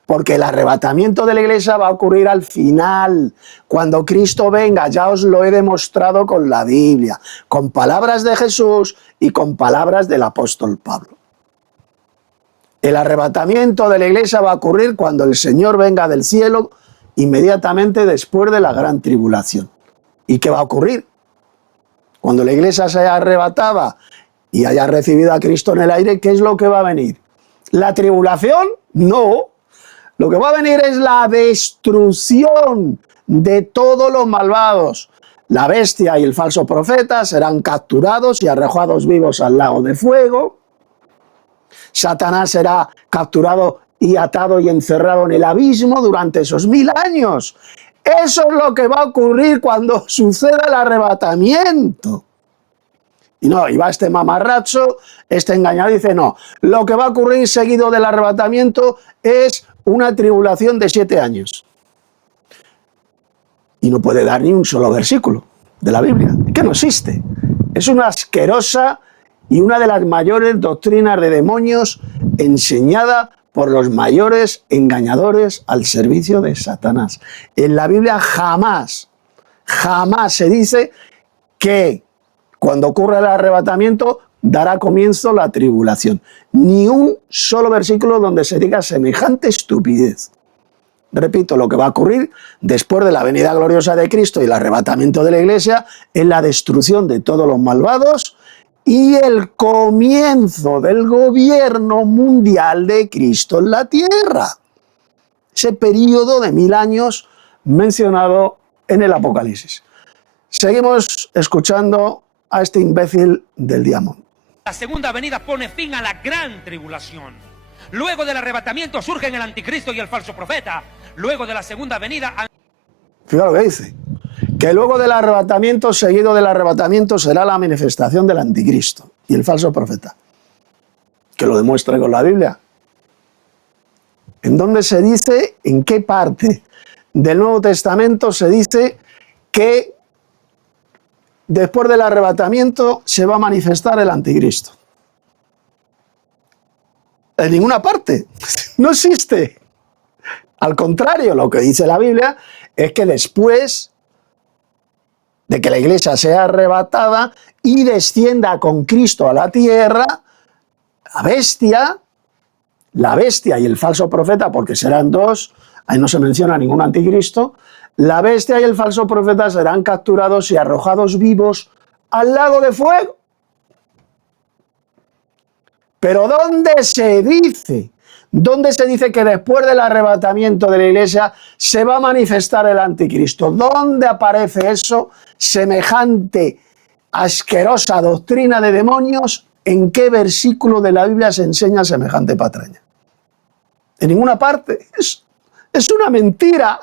Porque el arrebatamiento de la iglesia va a ocurrir al final, cuando Cristo venga. Ya os lo he demostrado con la Biblia, con palabras de Jesús y con palabras del apóstol Pablo. El arrebatamiento de la iglesia va a ocurrir cuando el Señor venga del cielo, inmediatamente después de la gran tribulación. ¿Y qué va a ocurrir? Cuando la iglesia sea arrebatada y haya recibido a Cristo en el aire, ¿qué es lo que va a venir? ¿La tribulación? No. Lo que va a venir es la destrucción de todos los malvados. La bestia y el falso profeta serán capturados y arrojados vivos al lago de fuego. Satanás será capturado y atado y encerrado en el abismo durante esos 1000 años. Eso es lo que va a ocurrir cuando suceda el arrebatamiento. Y no, y va este mamarracho, este engañado, y dice, no, lo que va a ocurrir seguido del arrebatamiento es una tribulación de 7 años. Y no puede dar ni un solo versículo de la Biblia, que no existe. Es una asquerosa y una de las mayores doctrinas de demonios enseñada por los mayores engañadores al servicio de Satanás. En la Biblia jamás se dice que cuando ocurra el arrebatamiento, dará comienzo la tribulación. Ni un solo versículo donde se diga semejante estupidez. Repito, lo que va a ocurrir después de la venida gloriosa de Cristo y el arrebatamiento de la Iglesia es la destrucción de todos los malvados y el comienzo del gobierno mundial de Cristo en la tierra. Ese periodo de 1000 años mencionado en el Apocalipsis. Seguimos escuchando a este imbécil del Diamond. La segunda venida pone fin a la gran tribulación. Luego del arrebatamiento surgen el anticristo y el falso profeta. Luego de la segunda venida... Fíjate lo que dice. Que luego del arrebatamiento, seguido del arrebatamiento, será la manifestación del anticristo y el falso profeta. Que lo demuestre con la Biblia. ¿En dónde se dice, en qué parte del Nuevo Testamento se dice que después del arrebatamiento se va a manifestar el anticristo? En ninguna parte. No existe. Al contrario, lo que dice la Biblia es que después de que la iglesia sea arrebatada y descienda con Cristo a la tierra, la bestia y el falso profeta, porque serán dos, ahí no se menciona ningún anticristo, la bestia y el falso profeta serán capturados y arrojados vivos al lago de fuego. Pero ¿dónde se dice? ¿Dónde se dice que después del arrebatamiento de la iglesia se va a manifestar el anticristo? ¿Dónde aparece eso? Semejante asquerosa doctrina de demonios. ¿En qué versículo de la Biblia se enseña semejante patraña? En ninguna parte. Es una mentira.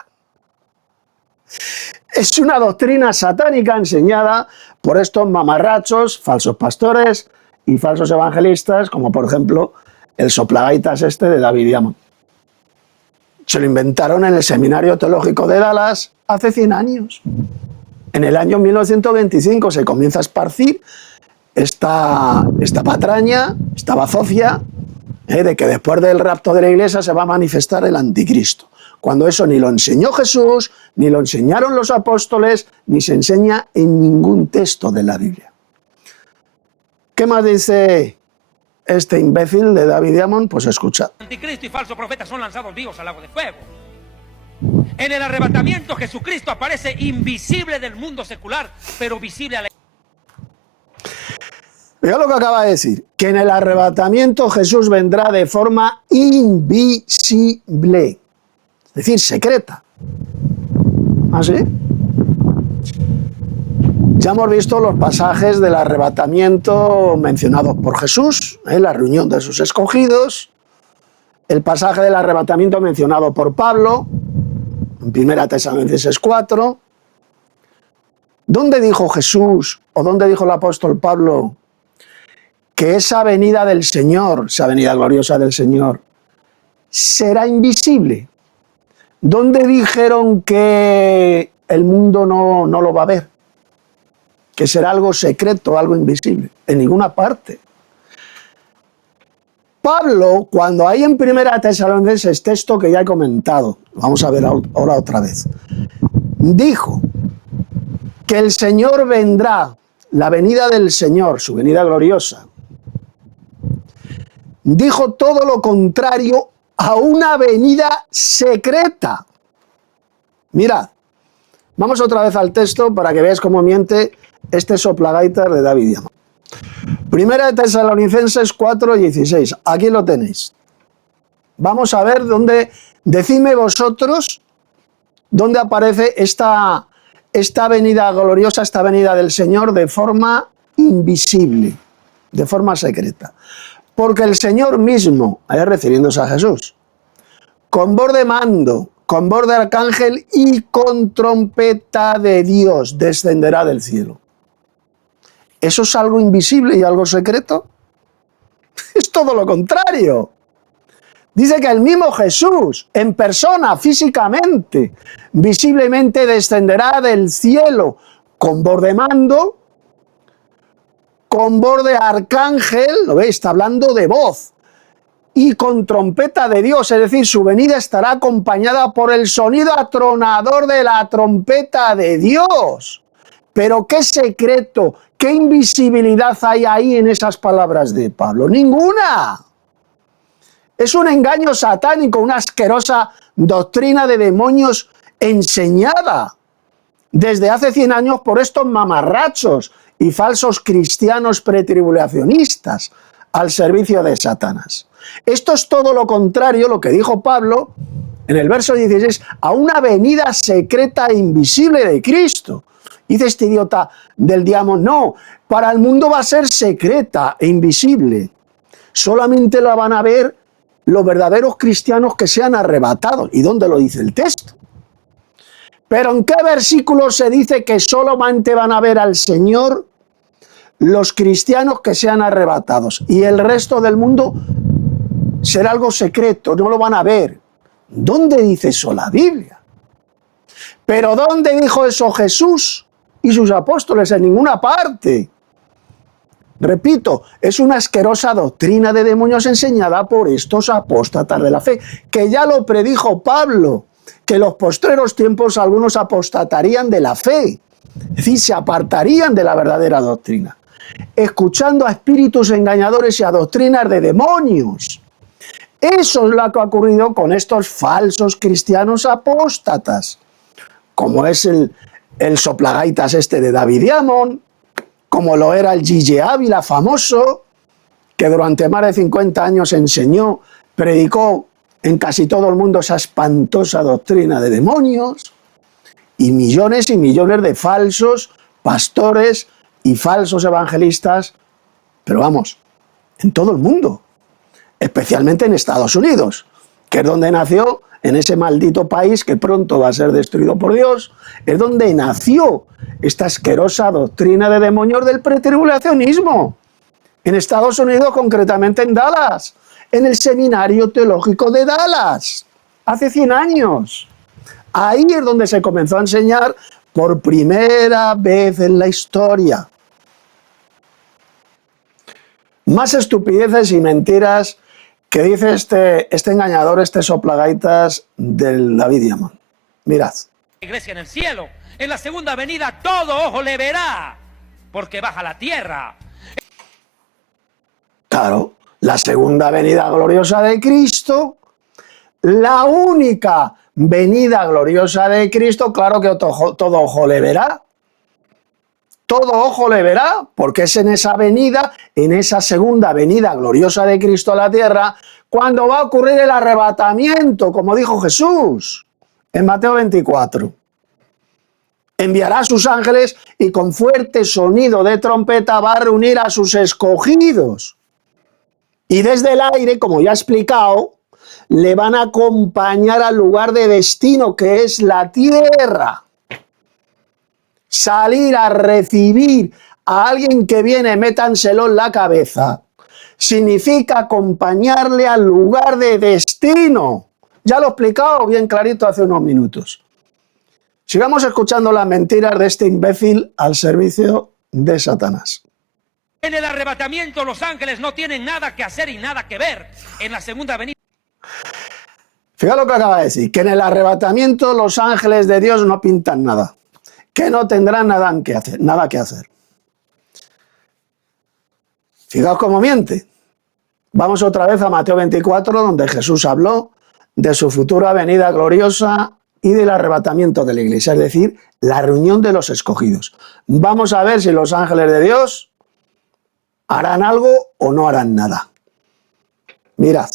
Es una doctrina satánica enseñada por estos mamarrachos, falsos pastores y falsos evangelistas, como por ejemplo el soplagaitas este de David Diamond. Se lo inventaron en el Seminario Teológico de Dallas hace 100 años. En el año 1925 se comienza a esparcir esta patraña, esta bazofia, de que después del rapto de la iglesia se va a manifestar el anticristo. Cuando eso ni lo enseñó Jesús, ni lo enseñaron los apóstoles, ni se enseña en ningún texto de la Biblia. ¿Qué más dice este imbécil de David Diamond? Pues escucha. Anticristo y falso profeta son lanzados vivos al lago de fuego. En el arrebatamiento Jesucristo aparece invisible del mundo secular, pero visible a la... Mira lo que acaba de decir, que en el arrebatamiento Jesús vendrá de forma invisible, es decir, secreta. ¿Ah, sí? Ya hemos visto los pasajes del arrebatamiento mencionados por Jesús, la reunión de sus escogidos, el pasaje del arrebatamiento mencionado por Pablo, en 1 Tesalonicenses 4. ¿Dónde dijo Jesús o dónde dijo el apóstol Pablo que esa venida del Señor, esa venida gloriosa del Señor, será invisible? ¿Dónde dijeron que el mundo no lo va a ver? Que será algo secreto, algo invisible. En ninguna parte. Pablo, cuando hay en 1 Tesalonicenses, texto que ya he comentado, vamos a ver ahora otra vez, dijo que el Señor vendrá, la venida del Señor, su venida gloriosa, dijo todo lo contrario a una venida secreta. Mirad, vamos otra vez al texto para que veáis cómo miente este soplagaitas de David Diamond. 1 Tesalonicenses 4:16, aquí lo tenéis. Vamos a ver dónde, decidme vosotros, dónde aparece esta venida gloriosa, esta venida del Señor de forma invisible, de forma secreta. Porque el Señor mismo, ahí refiriéndose a Jesús, con voz de mando, con voz de arcángel y con trompeta de Dios descenderá del cielo. ¿Eso es algo invisible y algo secreto? Es todo lo contrario. Dice que el mismo Jesús, en persona, físicamente, visiblemente descenderá del cielo con voz de mando, con voz de arcángel, ¿lo veis? Está hablando de voz, y con trompeta de Dios, es decir, su venida estará acompañada por el sonido atronador de la trompeta de Dios. Pero qué secreto, ¿Qué invisibilidad hay ahí en esas palabras de Pablo? ¡Ninguna! Es un engaño satánico, una asquerosa doctrina de demonios enseñada desde hace 100 años por estos mamarrachos y falsos cristianos pretribulacionistas al servicio de Satanás. Esto es todo lo contrario, lo que dijo Pablo en el verso 16, a una venida secreta e invisible de Cristo. Dice este idiota del diablo, no, para el mundo va a ser secreta e invisible. Solamente la van a ver los verdaderos cristianos que sean arrebatados. ¿Y dónde lo dice el texto? Pero ¿en qué versículo se dice que solamente van a ver al Señor los cristianos que sean arrebatados? Y el resto del mundo será algo secreto, no lo van a ver. ¿Dónde dice eso la Biblia? ¿Pero dónde dijo eso Jesús y sus apóstoles? En ninguna parte. Repito, es una asquerosa doctrina de demonios enseñada por estos apóstatas de la fe, que ya lo predijo Pablo, que en los postreros tiempos algunos apostatarían de la fe, es decir, se apartarían de la verdadera doctrina, escuchando a espíritus engañadores y a doctrinas de demonios. Eso es lo que ha ocurrido con estos falsos cristianos apóstatas, como es el soplagaitas este de David Diamond, como lo era el Gigi Ávila famoso, que durante más de 50 años enseñó, predicó en casi todo el mundo esa espantosa doctrina de demonios, y millones de falsos pastores y falsos evangelistas, pero vamos, en todo el mundo, especialmente en Estados Unidos, que es donde nació, en ese maldito país que pronto va a ser destruido por Dios, es donde nació esta asquerosa doctrina de demonios del pretribulacionismo. En Estados Unidos, concretamente en Dallas, en el Seminario Teológico de Dallas, hace 100 años. Ahí es donde se comenzó a enseñar por primera vez en la historia. Más estupideces y mentiras que dice este engañador, este soplagaitas del David Diamond. Mirad. Iglesia en el cielo, en la segunda venida todo ojo le verá, porque baja la tierra. Claro, la segunda venida gloriosa de Cristo, la única venida gloriosa de Cristo, claro que todo ojo le verá. Todo ojo le verá, porque es en esa venida, en esa segunda venida gloriosa de Cristo a la tierra, cuando va a ocurrir el arrebatamiento, como dijo Jesús en Mateo 24. Enviará a sus ángeles y con fuerte sonido de trompeta va a reunir a sus escogidos. Y desde el aire, como ya he explicado, le van a acompañar al lugar de destino, que es la tierra. Salir a recibir a alguien que viene, métanselo en la cabeza, significa acompañarle al lugar de destino. Ya lo he explicado bien clarito hace unos minutos. Sigamos escuchando las mentiras de este imbécil al servicio de Satanás. En el arrebatamiento los ángeles no tienen nada que hacer y nada que ver. En la segunda venida. Fíjate lo que acaba de decir, que en el arrebatamiento los ángeles de Dios no pintan nada, que no tendrán nada que hacer. Fijaos cómo miente. Vamos otra vez a Mateo 24, donde Jesús habló de su futura venida gloriosa y del arrebatamiento de la iglesia, es decir, la reunión de los escogidos. Vamos a ver si los ángeles de Dios harán algo o no harán nada. Mirad.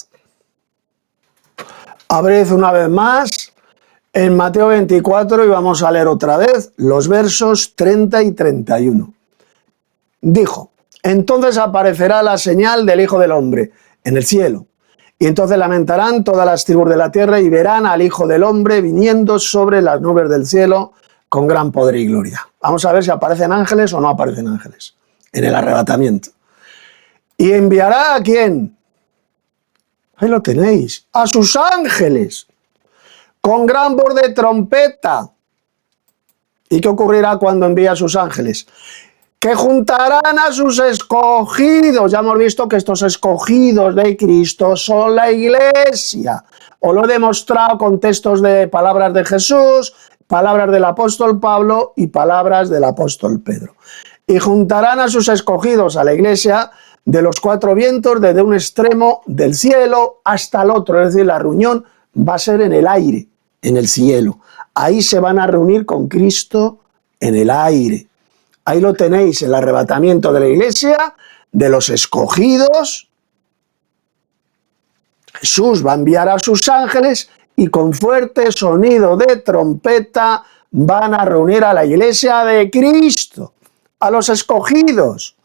Abrid una vez más en Mateo 24 y vamos a leer otra vez los versos 30 y 31. Dijo: entonces aparecerá la señal del Hijo del Hombre en el cielo, y entonces lamentarán todas las tribus de la tierra y verán al Hijo del Hombre viniendo sobre las nubes del cielo con gran poder y gloria. Vamos a ver si aparecen ángeles o no aparecen ángeles en el arrebatamiento. ¿Y enviará a quién? Ahí lo tenéis, a sus ángeles, con gran voz de trompeta. ¿Y qué ocurrirá cuando envía a sus ángeles? Que juntarán a sus escogidos. Ya hemos visto que estos escogidos de Cristo son la iglesia. Os lo he demostrado con textos de palabras de Jesús, palabras del apóstol Pablo y palabras del apóstol Pedro. y juntarán a sus escogidos a la iglesia de los cuatro vientos, desde un extremo del cielo hasta el otro. Es decir, la reunión va a ser en el aire, en el cielo. Ahí se van a reunir con Cristo en el aire. Ahí lo tenéis, el arrebatamiento de la iglesia, de los escogidos. Jesús va a enviar a sus ángeles y con fuerte sonido de trompeta van a reunir a la iglesia de Cristo, a los escogidos.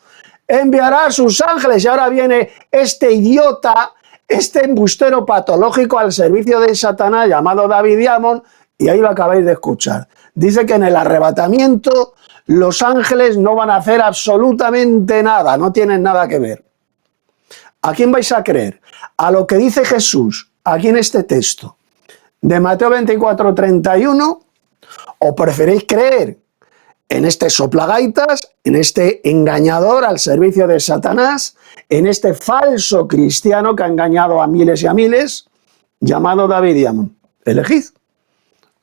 Enviará a sus ángeles y ahora viene este idiota, este embustero patológico al servicio de Satanás llamado David Diamond, y ahí lo acabáis de escuchar. Dice que en el arrebatamiento los ángeles no van a hacer absolutamente nada, no tienen nada que ver. ¿A quién vais a creer? ¿A lo que dice Jesús aquí en este texto de Mateo 24:31? ¿O preferéis creer en este soplagaitas, en este engañador al servicio de Satanás, en este falso cristiano que ha engañado a miles y a miles, llamado David Diamond? Elegid.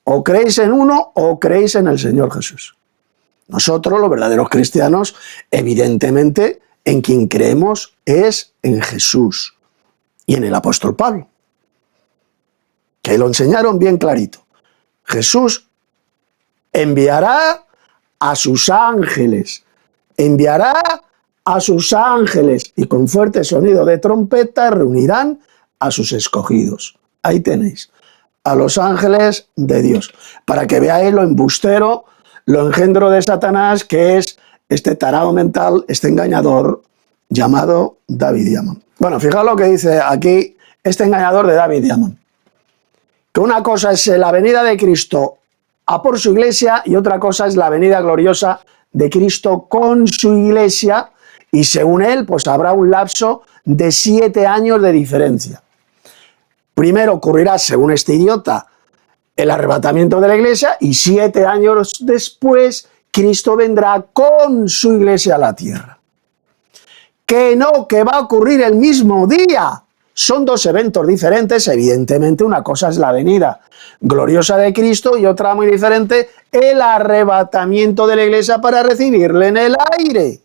O creéis en uno o creéis en el Señor Jesús. Nosotros, los verdaderos cristianos, evidentemente, en quien creemos es en Jesús y en el apóstol Pablo, que lo enseñaron bien clarito. Jesús enviará a sus ángeles, enviará a sus ángeles y con fuerte sonido de trompeta reunirán a sus escogidos. Ahí tenéis, a los ángeles de Dios, para que veáis lo embustero, lo engendro de Satanás, que es este tarado mental, este engañador llamado David Diamond. Bueno, fijaos lo que dice aquí este engañador de David Diamond, que una cosa es la venida de Cristo a por su iglesia y otra cosa es la venida gloriosa de Cristo con su iglesia, y según él, pues habrá un lapso de 7 años de diferencia. Primero ocurrirá, según este idiota, el arrebatamiento de la iglesia y 7 años después Cristo vendrá con su iglesia a la tierra. Que no, que va a ocurrir el mismo día. Son dos eventos diferentes, evidentemente. Una cosa es la venida gloriosa de Cristo y otra muy diferente, el arrebatamiento de la iglesia para recibirle en el aire.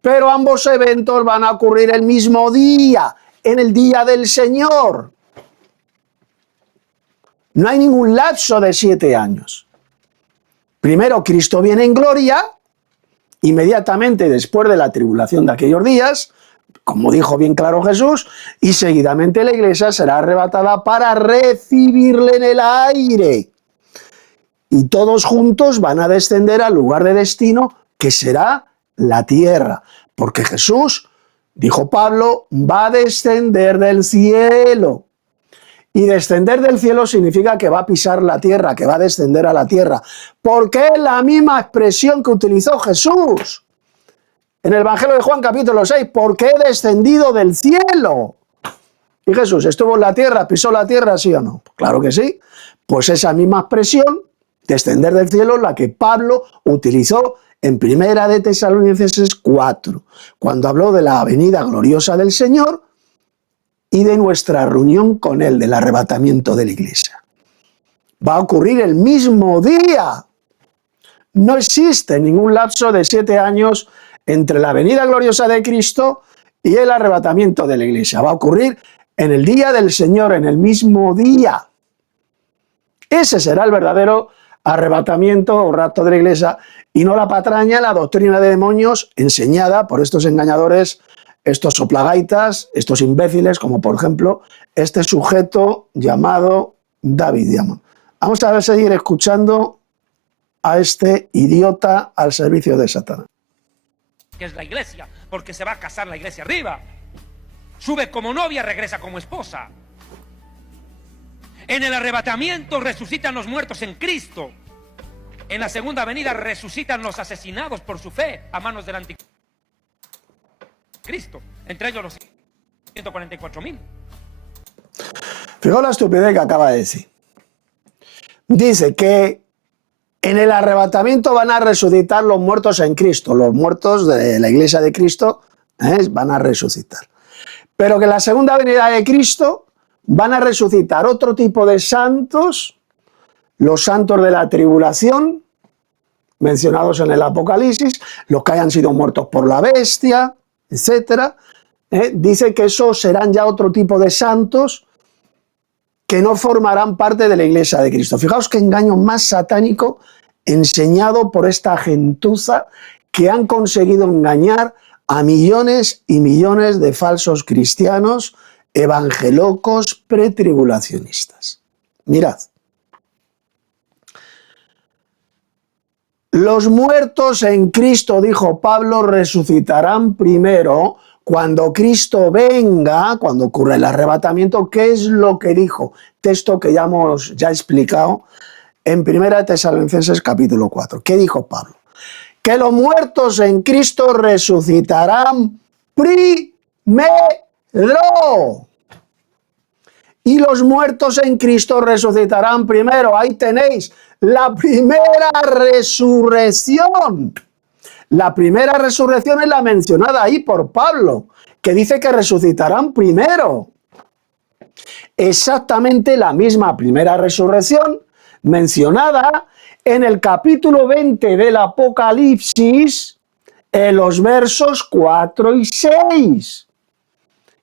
Pero ambos eventos van a ocurrir el mismo día, en el día del Señor. No hay ningún lapso de 7 años. Primero Cristo viene en gloria, inmediatamente después de la tribulación de aquellos días, como dijo bien claro Jesús, y seguidamente la iglesia será arrebatada para recibirle en el aire. Y todos juntos van a descender al lugar de destino, que será la tierra. Porque Jesús, dijo Pablo, va a descender del cielo. Y descender del cielo significa que va a pisar la tierra, que va a descender a la tierra. Porque es la misma expresión que utilizó Jesús en el Evangelio de Juan capítulo 6, porque he descendido del cielo. Y Jesús estuvo en la tierra, pisó la tierra, ¿sí o no? Claro que sí. Pues esa misma expresión, descender del cielo, la que Pablo utilizó en Primera de Tesalonicenses 4, cuando habló de la venida gloriosa del Señor y de nuestra reunión con Él, del arrebatamiento de la iglesia. Va a ocurrir el mismo día. No existe ningún lapso de 7 años entre la venida gloriosa de Cristo y el arrebatamiento de la iglesia. Va a ocurrir en el día del Señor, en el mismo día. Ese será el verdadero arrebatamiento o rapto de la iglesia, y no la patraña, la doctrina de demonios enseñada por estos engañadores, estos soplagaitas, estos imbéciles, como por ejemplo este sujeto llamado David Diamond. Vamos a seguir escuchando a este idiota al servicio de Satanás. Que es la iglesia, porque se va a casar la iglesia arriba. Sube como novia, regresa como esposa. En el arrebatamiento resucitan los muertos en Cristo. En la segunda venida resucitan los asesinados por su fe a manos del anticristo, entre ellos los 144.000. Fijaos la estupidez que acaba de decir. Dice que en el arrebatamiento van a resucitar los muertos en Cristo, los muertos de la iglesia de Cristo van a resucitar. Pero que en la segunda venida de Cristo van a resucitar otro tipo de santos, los santos de la tribulación, mencionados en el Apocalipsis, los que hayan sido muertos por la bestia, etc. Dice que esos serán ya otro tipo de santos que no formarán parte de la Iglesia de Cristo. Fijaos qué engaño más satánico enseñado por esta gentuza que han conseguido engañar a millones y millones de falsos cristianos, evangelocos, pretribulacionistas. Mirad. Los muertos en Cristo, dijo Pablo, resucitarán primero cuando Cristo venga, cuando ocurre el arrebatamiento. ¿Qué es lo que dijo? Texto que ya hemos explicado en 1 Tesalonicenses capítulo 4. ¿Qué dijo Pablo? Que los muertos en Cristo resucitarán primero. Y los muertos en Cristo resucitarán primero. Ahí tenéis la primera resurrección. La primera resurrección es la mencionada ahí por Pablo, que dice que resucitarán primero. Exactamente la misma primera resurrección mencionada en el capítulo 20 del Apocalipsis, en los versos 4 y 6,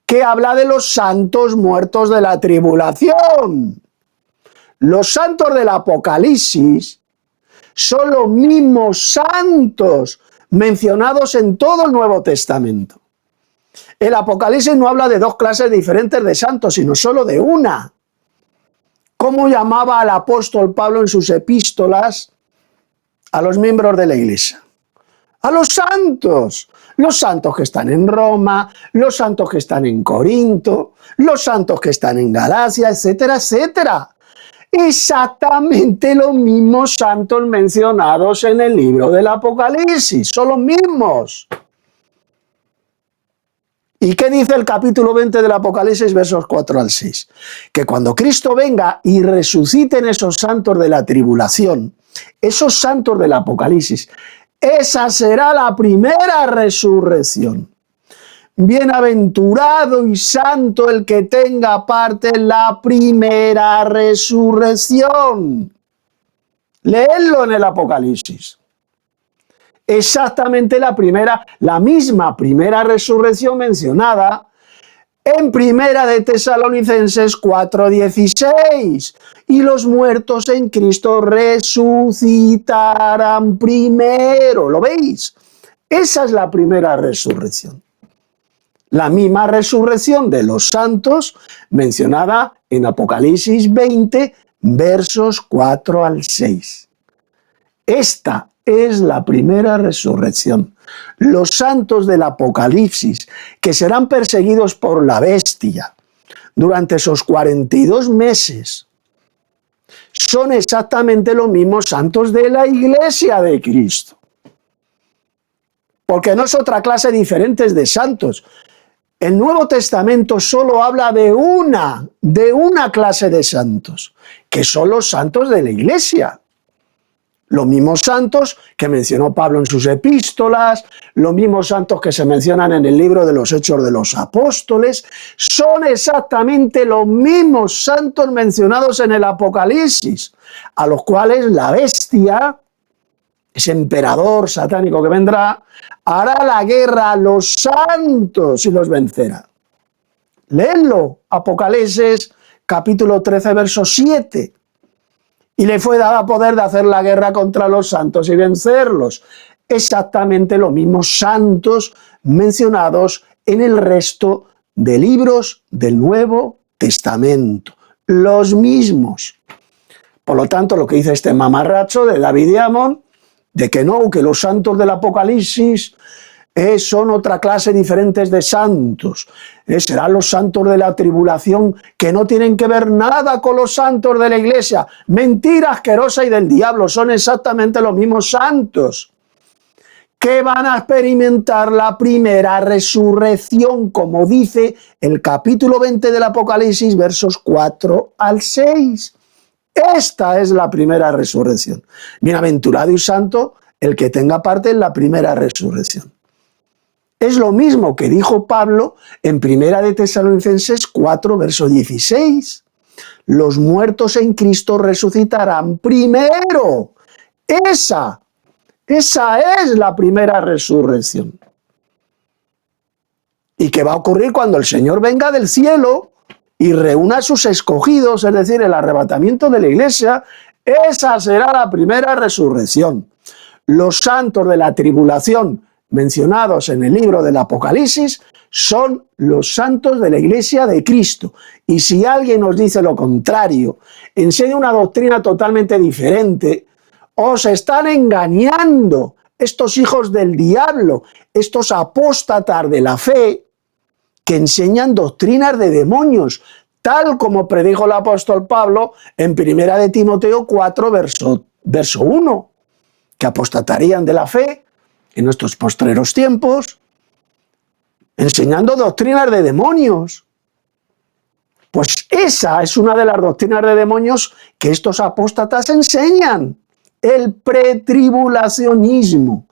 que habla de los santos muertos de la tribulación. Los santos del Apocalipsis son los mismos santos mencionados en todo el Nuevo Testamento. El Apocalipsis no habla de dos clases diferentes de santos, sino solo de una. ¿Cómo llamaba al apóstol Pablo en sus epístolas a los miembros de la iglesia? A los santos que están en Roma, los santos que están en Corinto, los santos que están en Galacia, etcétera, etcétera. Exactamente los mismos santos mencionados en el libro del Apocalipsis, son los mismos. ¿Y qué dice el capítulo 20 del Apocalipsis, versos 4 al 6? Que cuando Cristo venga y resuciten esos santos de la tribulación, esos santos del Apocalipsis, esa será la primera resurrección. Bienaventurado y santo el que tenga parte en la primera resurrección. Leedlo en el Apocalipsis. Exactamente la misma primera resurrección mencionada en 1 Tesalonicenses 4:16. Y los muertos en Cristo resucitarán primero. ¿Lo veis? Esa es la primera resurrección. La misma resurrección de los santos mencionada en Apocalipsis 20, versos 4 al 6. Esta es la primera resurrección. Los santos del Apocalipsis, que serán perseguidos por la bestia durante esos 42 meses, son exactamente los mismos santos de la Iglesia de Cristo. Porque no es otra clase diferente de santos. El Nuevo Testamento solo habla de una clase de santos, que son los santos de la Iglesia. Los mismos santos que mencionó Pablo en sus epístolas, los mismos santos que se mencionan en el libro de los Hechos de los Apóstoles, son exactamente los mismos santos mencionados en el Apocalipsis, a los cuales la bestia, ese emperador satánico que vendrá, hará la guerra a los santos y los vencerá. Leedlo, Apocalipsis capítulo 13, verso 7. Y le fue dado poder de hacer la guerra contra los santos y vencerlos. Exactamente los mismos santos mencionados en el resto de libros del Nuevo Testamento. Los mismos. Por lo tanto, lo que dice este mamarracho de David Diamond, de que no, que los santos del Apocalipsis son otra clase diferente de santos. Serán los santos de la tribulación que no tienen que ver nada con los santos de la iglesia. Mentira asquerosa y del diablo. Son exactamente los mismos santos que van a experimentar la primera resurrección, como dice el capítulo 20 del Apocalipsis, versos 4 al 6. Esta es la primera resurrección. Bienaventurado y santo el que tenga parte en la primera resurrección. Es lo mismo que dijo Pablo en 1 Tesalonicenses 4, verso 16. Los muertos en Cristo resucitarán primero. Esa Esa es la primera resurrección. ¿Y qué va a ocurrir cuando el Señor venga del cielo y reúna a sus escogidos, es decir, el arrebatamiento de la iglesia? Esa será la primera resurrección. Los santos de la tribulación mencionados en el libro del Apocalipsis son los santos de la iglesia de Cristo. Y si alguien nos dice lo contrario, enseña una doctrina totalmente diferente, os están engañando estos hijos del diablo, estos apóstatas de la fe que enseñan doctrinas de demonios, tal como predijo el apóstol Pablo en 1 de Timoteo 4, verso 1, que apostatarían de la fe en nuestros postreros tiempos, enseñando doctrinas de demonios. Pues esa es una de las doctrinas de demonios que estos apóstatas enseñan, el pretribulacionismo.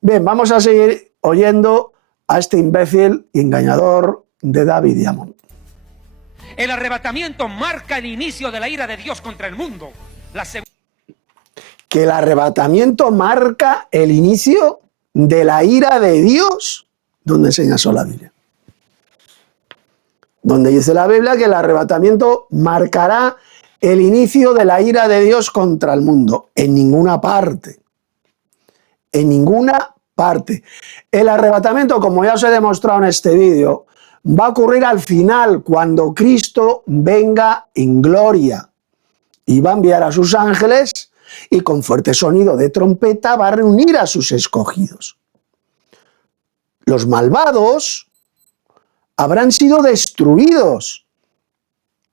Bien, vamos a seguir oyendo a este imbécil y engañador de David Diamond. El arrebatamiento marca el inicio de la ira de Dios contra el mundo. Que el arrebatamiento marca el inicio de la ira de Dios. ¿Dónde enseña eso la Biblia? Donde dice la Biblia que el arrebatamiento marcará el inicio de la ira de Dios contra el mundo. En ninguna parte. En ninguna parte. El arrebatamiento, como ya os he demostrado en este vídeo, va a ocurrir al final, cuando Cristo venga en gloria. Y va a enviar a sus ángeles y con fuerte sonido de trompeta va a reunir a sus escogidos. Los malvados habrán sido destruidos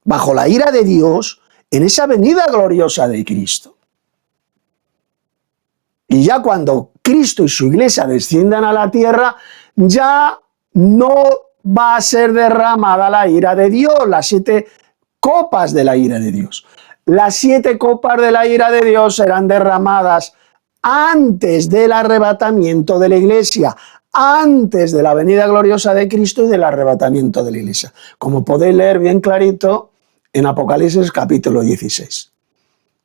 bajo la ira de Dios en esa venida gloriosa de Cristo. Y ya cuando Cristo y su iglesia desciendan a la tierra, ya no va a ser derramada la ira de Dios, las 7 copas de la ira de Dios. Las 7 copas de la ira de Dios serán derramadas antes del arrebatamiento de la iglesia, antes de la venida gloriosa de Cristo y del arrebatamiento de la iglesia, como podéis leer bien clarito en Apocalipsis capítulo 16.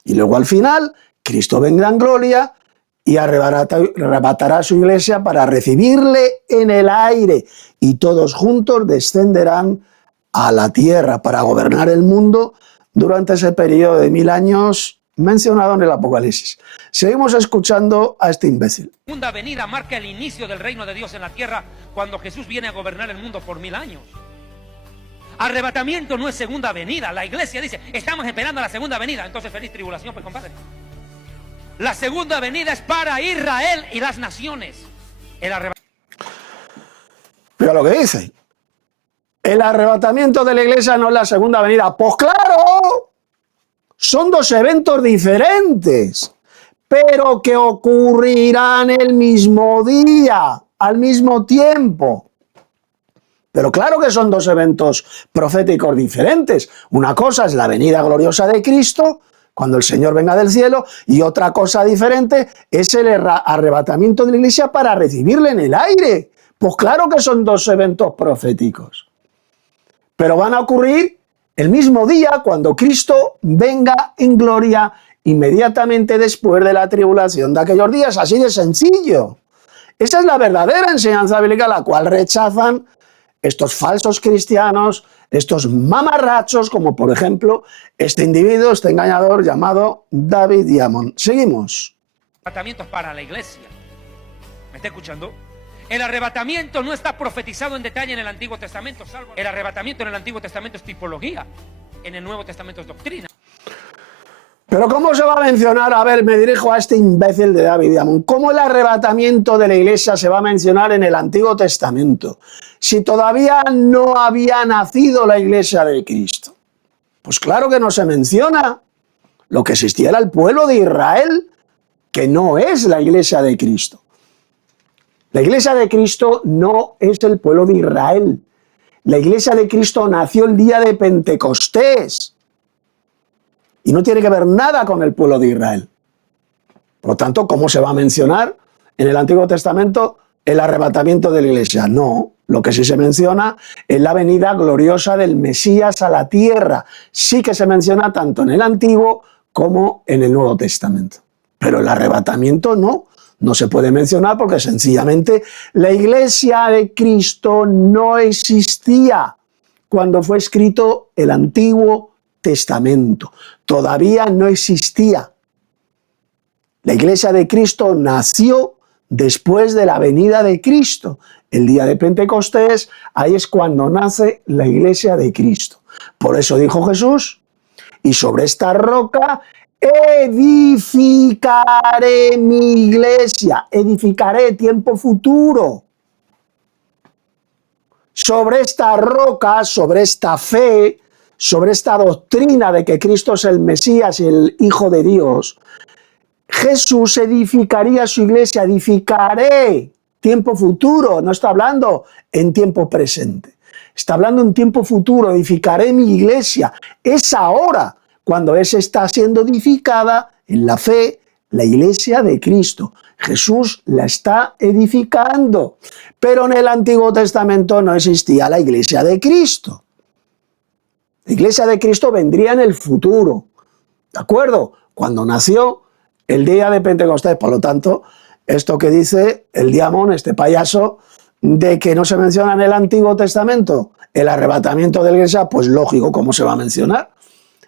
Y luego al final, Cristo vendrá en gloria y arrebatará a su iglesia para recibirle en el aire, y todos juntos descenderán a la tierra para gobernar el mundo durante ese periodo de 1000 años mencionado en el Apocalipsis. Seguimos escuchando a este imbécil. La segunda venida marca el inicio del reino de Dios en la tierra, cuando Jesús viene a gobernar el mundo por 1000 años. Arrebatamiento no es segunda venida. La iglesia dice, estamos esperando la segunda venida. Entonces, feliz tribulación, pues, compadre. La segunda venida es para Israel y las naciones. Pero lo que dice, el arrebatamiento de la iglesia no es la segunda venida. Pues claro, son 2 eventos diferentes, pero que ocurrirán el mismo día, al mismo tiempo. Pero claro que son 2 eventos proféticos diferentes. Una cosa es la venida gloriosa de Cristo, cuando el Señor venga del cielo, y otra cosa diferente es el arrebatamiento de la iglesia para recibirle en el aire. Pues claro que son 2 eventos proféticos. Pero van a ocurrir el mismo día, cuando Cristo venga en gloria, inmediatamente después de la tribulación de aquellos días. Así de sencillo. Esa es la verdadera enseñanza bíblica, la cual rechazan estos falsos cristianos, estos mamarrachos, como por ejemplo este individuo, este engañador llamado David Diamond. Seguimos. Arrebatamiento para la iglesia. ¿Me está escuchando? El arrebatamiento no está profetizado en detalle en el Antiguo Testamento, salvo el arrebatamiento en el Antiguo Testamento es tipología, en el Nuevo Testamento es doctrina. Pero ¿cómo se va a mencionar? A ver, me dirijo a este imbécil de David Diamond. ¿Cómo el arrebatamiento de la iglesia se va a mencionar en el Antiguo Testamento, si todavía no había nacido la iglesia de Cristo? Pues claro que no se menciona. Lo que existía era el pueblo de Israel, que no es la iglesia de Cristo. La iglesia de Cristo no es el pueblo de Israel. La iglesia de Cristo nació el día de Pentecostés y no tiene que ver nada con el pueblo de Israel. Por lo tanto, ¿cómo se va a mencionar en el Antiguo Testamento el arrebatamiento de la iglesia? No, lo que sí se menciona es la venida gloriosa del Mesías a la tierra. Sí que se menciona tanto en el Antiguo como en el Nuevo Testamento. Pero el arrebatamiento no no se puede mencionar porque sencillamente la iglesia de Cristo no existía cuando fue escrito el Antiguo Testamento. Todavía no existía. La iglesia de Cristo nació después de la venida de Cristo. El día de Pentecostés, ahí es cuando nace la iglesia de Cristo. Por eso dijo Jesús, y sobre esta roca edificaré mi iglesia. Edificaré, tiempo futuro. Sobre esta roca, sobre esta fe, sobre esta doctrina de que Cristo es el Mesías y el Hijo de Dios, Jesús edificaría su iglesia. Edificaré, tiempo futuro, no está hablando en tiempo presente. Está hablando en tiempo futuro, edificaré mi iglesia. Es ahora cuando esa está siendo edificada en la fe, la iglesia de Cristo. Jesús la está edificando. Pero en el Antiguo Testamento no existía la iglesia de Cristo. La iglesia de Cristo vendría en el futuro. ¿De acuerdo? Cuando nació el día de Pentecostés. Por lo tanto, esto que dice el diamón, este payaso, de que no se menciona en el Antiguo Testamento el arrebatamiento de la iglesia, pues lógico, ¿cómo se va a mencionar?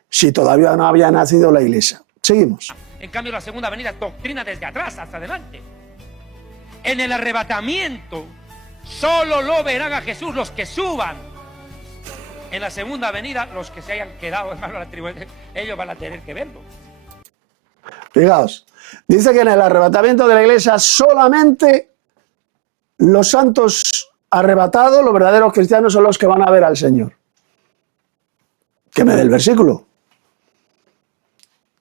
Si todavía no había nacido la iglesia. Seguimos. En cambio, la segunda venida doctrina desde atrás hasta adelante. En el arrebatamiento solo lo verán a Jesús los que suban. En la segunda venida, los que se hayan quedado, hermano, ellos van a tener que verlo. Fijaos, dice que en el arrebatamiento de la iglesia solamente los santos arrebatados, los verdaderos cristianos, son los que van a ver al Señor. Que me dé el versículo.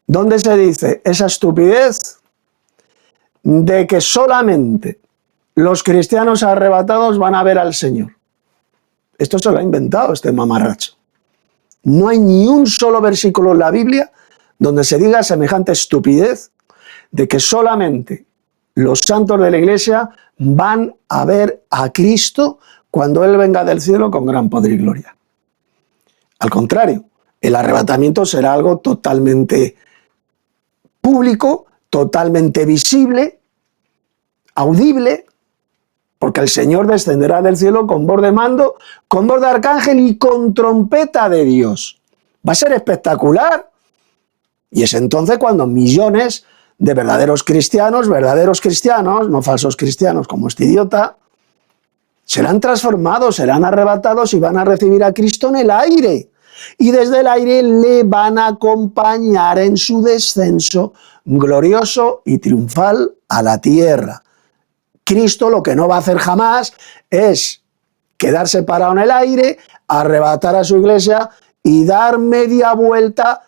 ¿Dónde se dice esa estupidez de que solamente los cristianos arrebatados van a ver al Señor? Esto se lo ha inventado este mamarracho. No hay ni un solo versículo en la Biblia donde se diga semejante estupidez de que solamente los santos de la iglesia van a ver a Cristo cuando Él venga del cielo con gran poder y gloria. Al contrario, el arrebatamiento será algo totalmente público, totalmente visible, audible, porque el Señor descenderá del cielo con voz de mando, con voz de arcángel y con trompeta de Dios. Va a ser espectacular. Y es entonces cuando millones de verdaderos cristianos, no falsos cristianos como este idiota, serán transformados, serán arrebatados y van a recibir a Cristo en el aire. Y desde el aire le van a acompañar en su descenso glorioso y triunfal a la tierra. Cristo lo que no va a hacer jamás es quedarse parado en el aire, arrebatar a su iglesia y dar media vuelta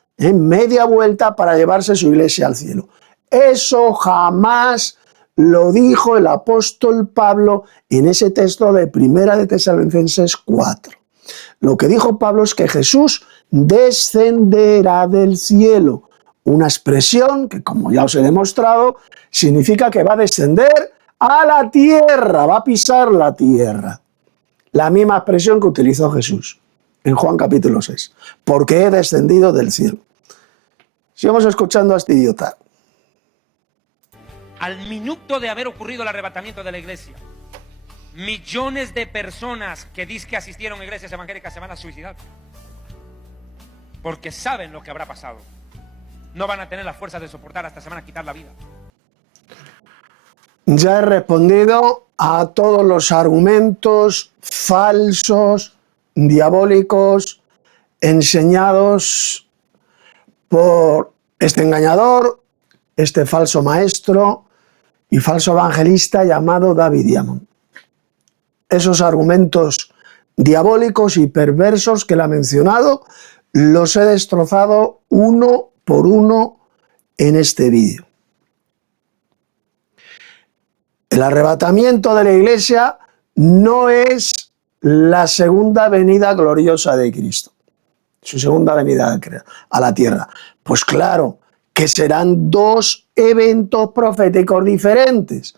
para llevarse su iglesia al cielo. Eso jamás lo dijo el apóstol Pablo en ese texto de Primera de Tesalonicenses 4. Lo que dijo Pablo es que Jesús descenderá del cielo. Una expresión que, como ya os he demostrado, significa que va a descender a la tierra, va a pisar la tierra. La misma expresión que utilizó Jesús en Juan capítulo 6. Porque he descendido del cielo. Sigamos escuchando a este idiota. Al minuto de haber ocurrido el arrebatamiento de la iglesia, millones de personas que dicen que asistieron a iglesias evangélicas se van a suicidar. Porque saben lo que habrá pasado. No van a tener la fuerza de soportar, hasta se van a quitar la vida. Ya he respondido a todos los argumentos falsos, diabólicos, enseñados por este engañador, este falso maestro y falso evangelista llamado David Diamond. Esos argumentos diabólicos y perversos que él ha mencionado, los he destrozado uno por uno en este vídeo. El arrebatamiento de la iglesia no es la segunda venida gloriosa de Cristo, su segunda venida a la tierra. Pues claro que serán dos eventos proféticos diferentes,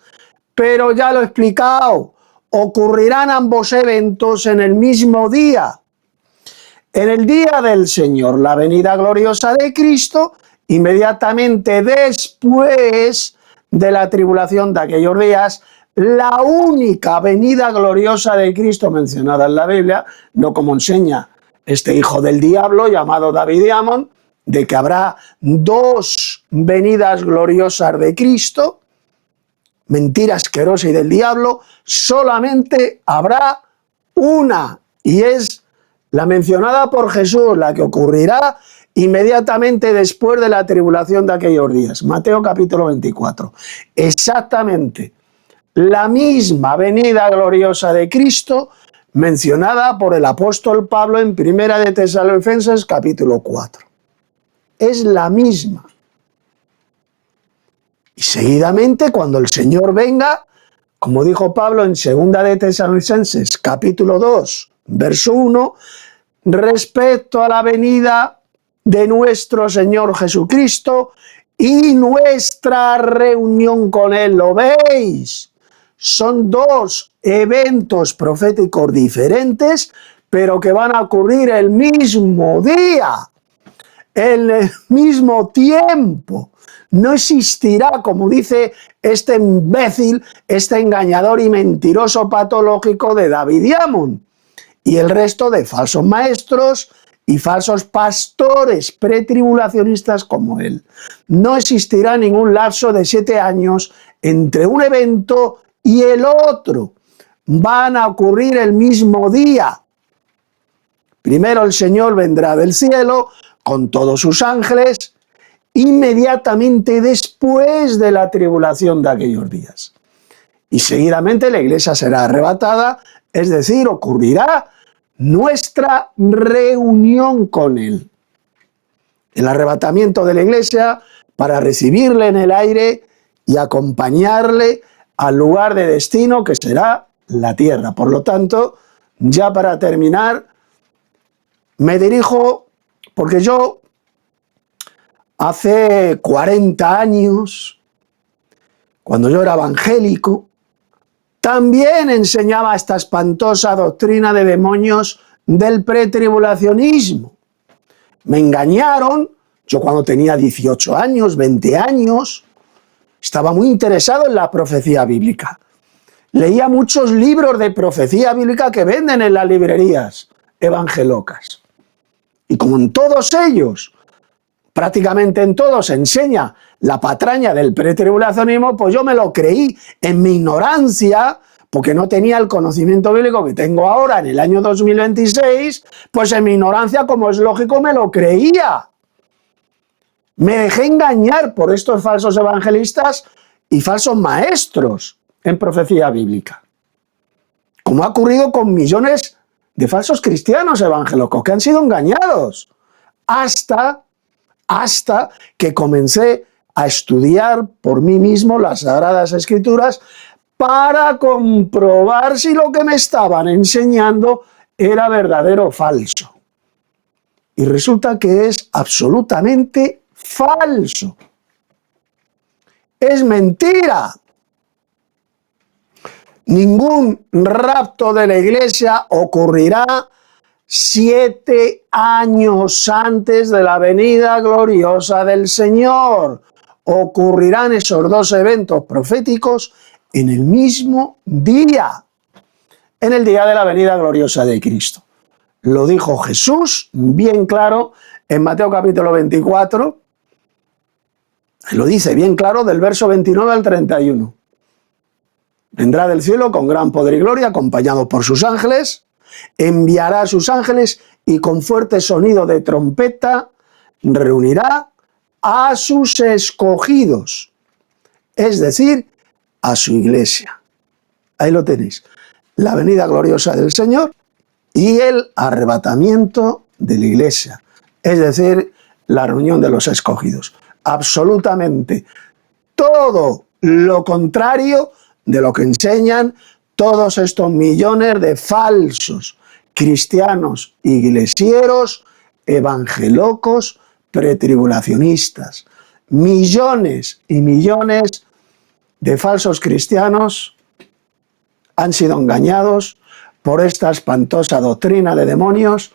pero ya lo he explicado, ocurrirán ambos eventos en el mismo día. En el día del Señor, la venida gloriosa de Cristo, inmediatamente después de la tribulación de aquellos días, la única venida gloriosa de Cristo mencionada en la Biblia, no como enseña este hijo del diablo llamado David Diamond, de que habrá dos venidas gloriosas de Cristo, mentira asquerosa y del diablo, solamente habrá una, y es la mencionada por Jesús, la que ocurrirá inmediatamente después de la tribulación de aquellos días. Mateo capítulo 24. Exactamente la misma venida gloriosa de Cristo mencionada por el apóstol Pablo en Primera de Tesalonicenses capítulo 4. Es la misma. Y seguidamente, cuando el Señor venga, como dijo Pablo en Segunda de Tesalonicenses capítulo 2, verso 1, respecto a la venida de nuestro Señor Jesucristo y nuestra reunión con Él. ¿Lo veis? Son dos eventos proféticos diferentes, pero que van a ocurrir el mismo día, en el mismo tiempo. No existirá, como dice este imbécil, este engañador y mentiroso patológico de David Diamond y el resto de falsos maestros y falsos pastores pretribulacionistas como él. No existirá ningún lapso de 7 años entre un evento y el otro. Van a ocurrir el mismo día. Primero el Señor vendrá del cielo con todos sus ángeles, inmediatamente después de la tribulación de aquellos días. Y seguidamente la iglesia será arrebatada, es decir, ocurrirá nuestra reunión con Él. El arrebatamiento de la iglesia para recibirle en el aire y acompañarle al lugar de destino que será la tierra. Por lo tanto, ya para terminar, me dirijo, porque yo hace 40 años, cuando yo era evangélico, también enseñaba esta espantosa doctrina de demonios del pretribulacionismo. Me engañaron, yo cuando tenía 18 años, 20 años, estaba muy interesado en la profecía bíblica. Leía muchos libros de profecía bíblica que venden en las librerías evangelocas. Y como en todos ellos, prácticamente en todos, enseña la patraña del pretribulacionismo, pues yo me lo creí en mi ignorancia, porque no tenía el conocimiento bíblico que tengo ahora en el año 2026, pues en mi ignorancia, como es lógico, me lo creía. Me dejé engañar por estos falsos evangelistas y falsos maestros en profecía bíblica, como ha ocurrido con millones de falsos cristianos evangélicos que han sido engañados hasta que comencé a estudiar por mí mismo las Sagradas Escrituras para comprobar si lo que me estaban enseñando era verdadero o falso. Y resulta que es absolutamente falso. Es mentira. Ningún rapto de la iglesia ocurrirá 7 años antes de la venida gloriosa del Señor. Ocurrirán esos dos eventos proféticos en el mismo día, en el día de la venida gloriosa de Cristo. Lo dijo Jesús bien claro en Mateo capítulo 24, lo dice bien claro del verso 29 al 31. Vendrá del cielo con gran poder y gloria, acompañado por sus ángeles, enviará a sus ángeles y con fuerte sonido de trompeta reunirá a sus escogidos, es decir, a su iglesia. Ahí lo tenéis, la venida gloriosa del Señor y el arrebatamiento de la iglesia, es decir, la reunión de los escogidos. Absolutamente todo lo contrario de lo que enseñan todos estos millones de falsos cristianos iglesieros, evangelocos, pretribulacionistas. Millones y millones de falsos cristianos han sido engañados por esta espantosa doctrina de demonios,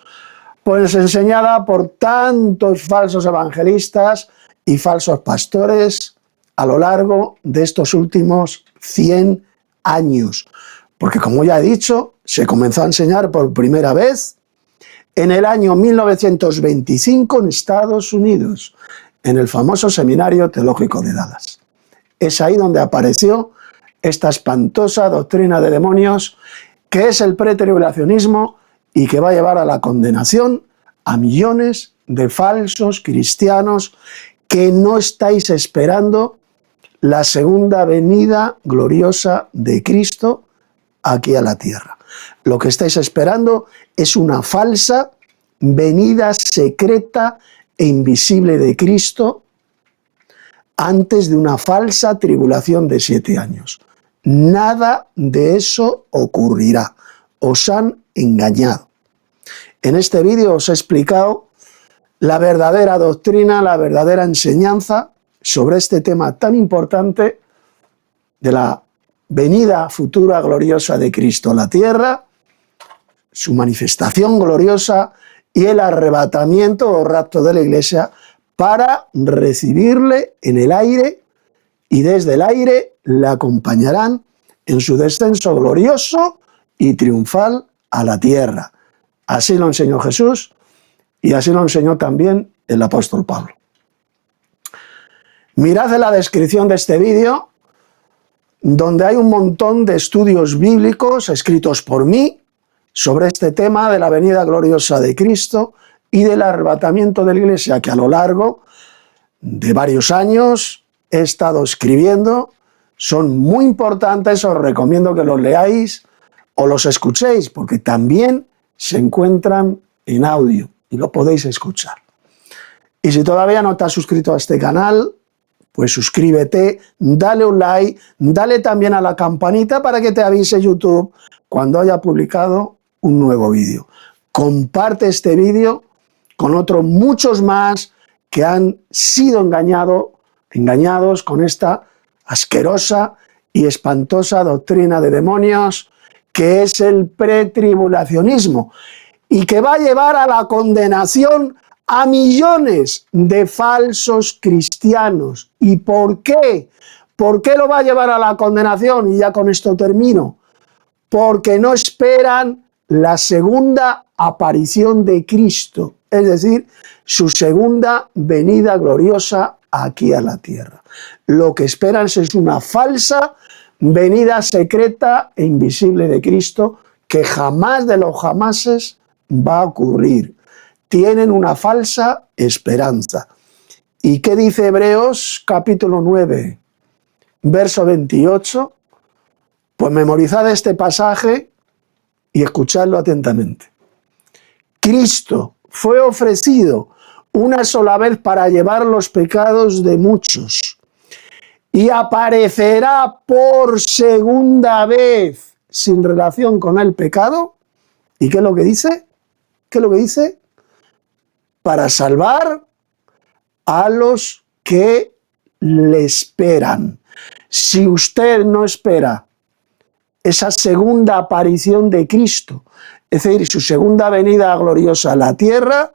pues enseñada por tantos falsos evangelistas y falsos pastores a lo largo de estos últimos 100 años. Porque, como ya he dicho, se comenzó a enseñar por primera vez en el año 1925 en Estados Unidos, en el famoso Seminario Teológico de Dallas. Es ahí donde apareció esta espantosa doctrina de demonios, que es el pretribulacionismo y que va a llevar a la condenación a millones de falsos cristianos que no estáis esperando la segunda venida gloriosa de Cristo aquí a la tierra. Lo que estáis esperando es una falsa venida secreta e invisible de Cristo antes de una falsa tribulación de 7 años. Nada de eso ocurrirá. Os han engañado. En este vídeo os he explicado la verdadera doctrina, la verdadera enseñanza sobre este tema tan importante de la venida futura gloriosa de Cristo a la tierra, su manifestación gloriosa y el arrebatamiento o rapto de la iglesia para recibirle en el aire, y desde el aire le acompañarán en su descenso glorioso y triunfal a la tierra. Así lo enseñó Jesús y así lo enseñó también el apóstol Pablo. Mirad en la descripción de este vídeo, donde hay un montón de estudios bíblicos escritos por mí sobre este tema de la venida gloriosa de Cristo y del arrebatamiento de la iglesia, que a lo largo de varios años he estado escribiendo. Son muy importantes, os recomiendo que los leáis o los escuchéis, porque también se encuentran en audio y lo podéis escuchar. Y si todavía no te has suscrito a este canal, pues suscríbete, dale un like, dale también a la campanita para que te avise YouTube cuando haya publicado un nuevo vídeo. Comparte este vídeo con otros muchos más que han sido engañados con esta asquerosa y espantosa doctrina de demonios que es el pretribulacionismo y que va a llevar a la condenación a millones de falsos cristianos. ¿Y por qué? ¿Por qué lo va a llevar a la condenación? Y ya con esto termino. Porque no esperan la segunda aparición de Cristo, es decir, su segunda venida gloriosa aquí a la tierra. Lo que esperan es una falsa venida secreta e invisible de Cristo que jamás de los jamases va a ocurrir. Tienen una falsa esperanza. ¿Y qué dice Hebreos capítulo 9, verso 28? Pues memorizad este pasaje y escuchadlo atentamente. Cristo fue ofrecido una sola vez para llevar los pecados de muchos y aparecerá por segunda vez sin relación con el pecado. ¿Y qué es lo que dice? ¿Qué es lo que dice? Para salvar a los que le esperan. Si usted no espera esa segunda aparición de Cristo, es decir, su segunda venida gloriosa a la tierra,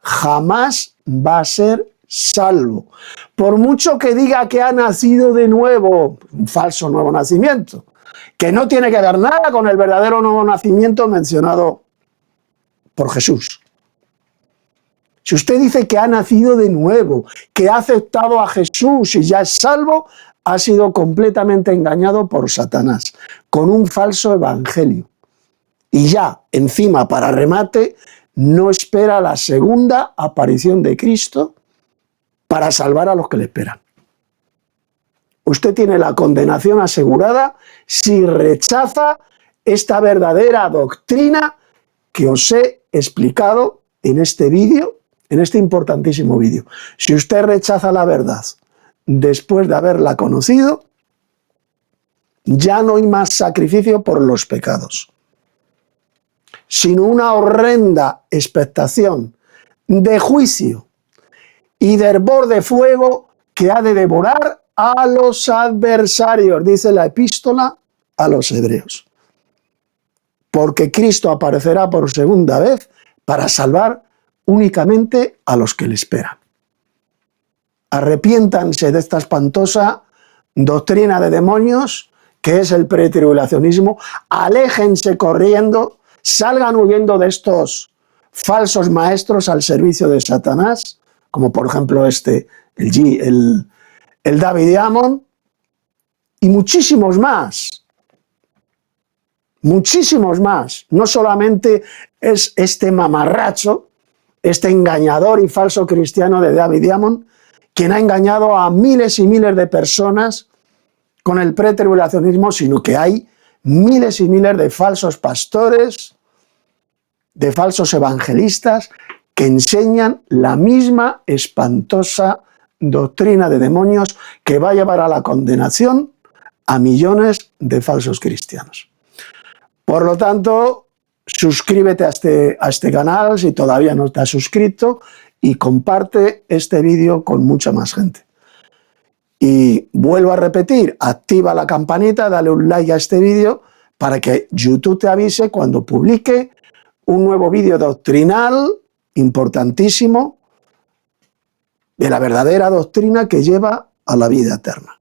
jamás va a ser salvo. Por mucho que diga que ha nacido de nuevo, un falso nuevo nacimiento, que no tiene que ver nada con el verdadero nuevo nacimiento mencionado por Jesús. Si usted dice que ha nacido de nuevo, que ha aceptado a Jesús y ya es salvo, ha sido completamente engañado por Satanás, con un falso evangelio. Y ya, encima, para remate, no espera la segunda aparición de Cristo para salvar a los que le esperan. Usted tiene la condenación asegurada si rechaza esta verdadera doctrina que os he explicado en este vídeo, en este importantísimo vídeo. Si usted rechaza la verdad después de haberla conocido, ya no hay más sacrificio por los pecados, sino una horrenda expectación de juicio y de hervor de fuego que ha de devorar a los adversarios, dice la epístola a los hebreos. Porque Cristo aparecerá por segunda vez para salvar únicamente a los que le esperan. arrepiéntanse de esta espantosa doctrina de demonios que es el pretribulacionismo, aléjense corriendo, salgan huyendo de estos falsos maestros al servicio de Satanás, como por ejemplo el David Diamond, y muchísimos más. Muchísimos más. No solamente es este mamarracho, este engañador y falso cristiano de David Diamond, quien ha engañado a miles y miles de personas con el pretribulacionismo, sino que hay miles y miles de falsos pastores, de falsos evangelistas, que enseñan la misma espantosa doctrina de demonios que va a llevar a la condenación a millones de falsos cristianos. Por lo tanto, suscríbete a este canal si todavía no te has suscrito y comparte este vídeo con mucha más gente. Y vuelvo a repetir, activa la campanita, dale un like a este vídeo para que YouTube te avise cuando publique un nuevo vídeo doctrinal importantísimo de la verdadera doctrina que lleva a la vida eterna.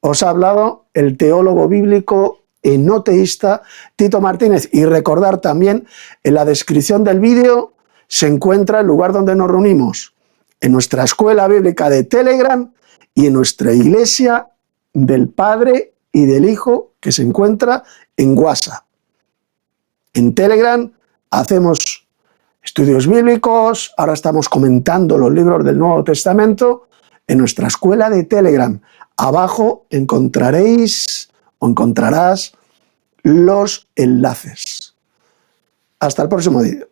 Os ha hablado el teólogo bíblico y no teísta Tito Martínez. Y recordar también, en la descripción del vídeo se encuentra el lugar donde nos reunimos, en nuestra escuela bíblica de Telegram y en nuestra iglesia del Padre y del Hijo, que se encuentra en WhatsApp. En Telegram hacemos estudios bíblicos, ahora estamos comentando los libros del Nuevo Testamento en nuestra escuela de Telegram. Abajo encontraréis o encontrarás los enlaces. Hasta el próximo vídeo.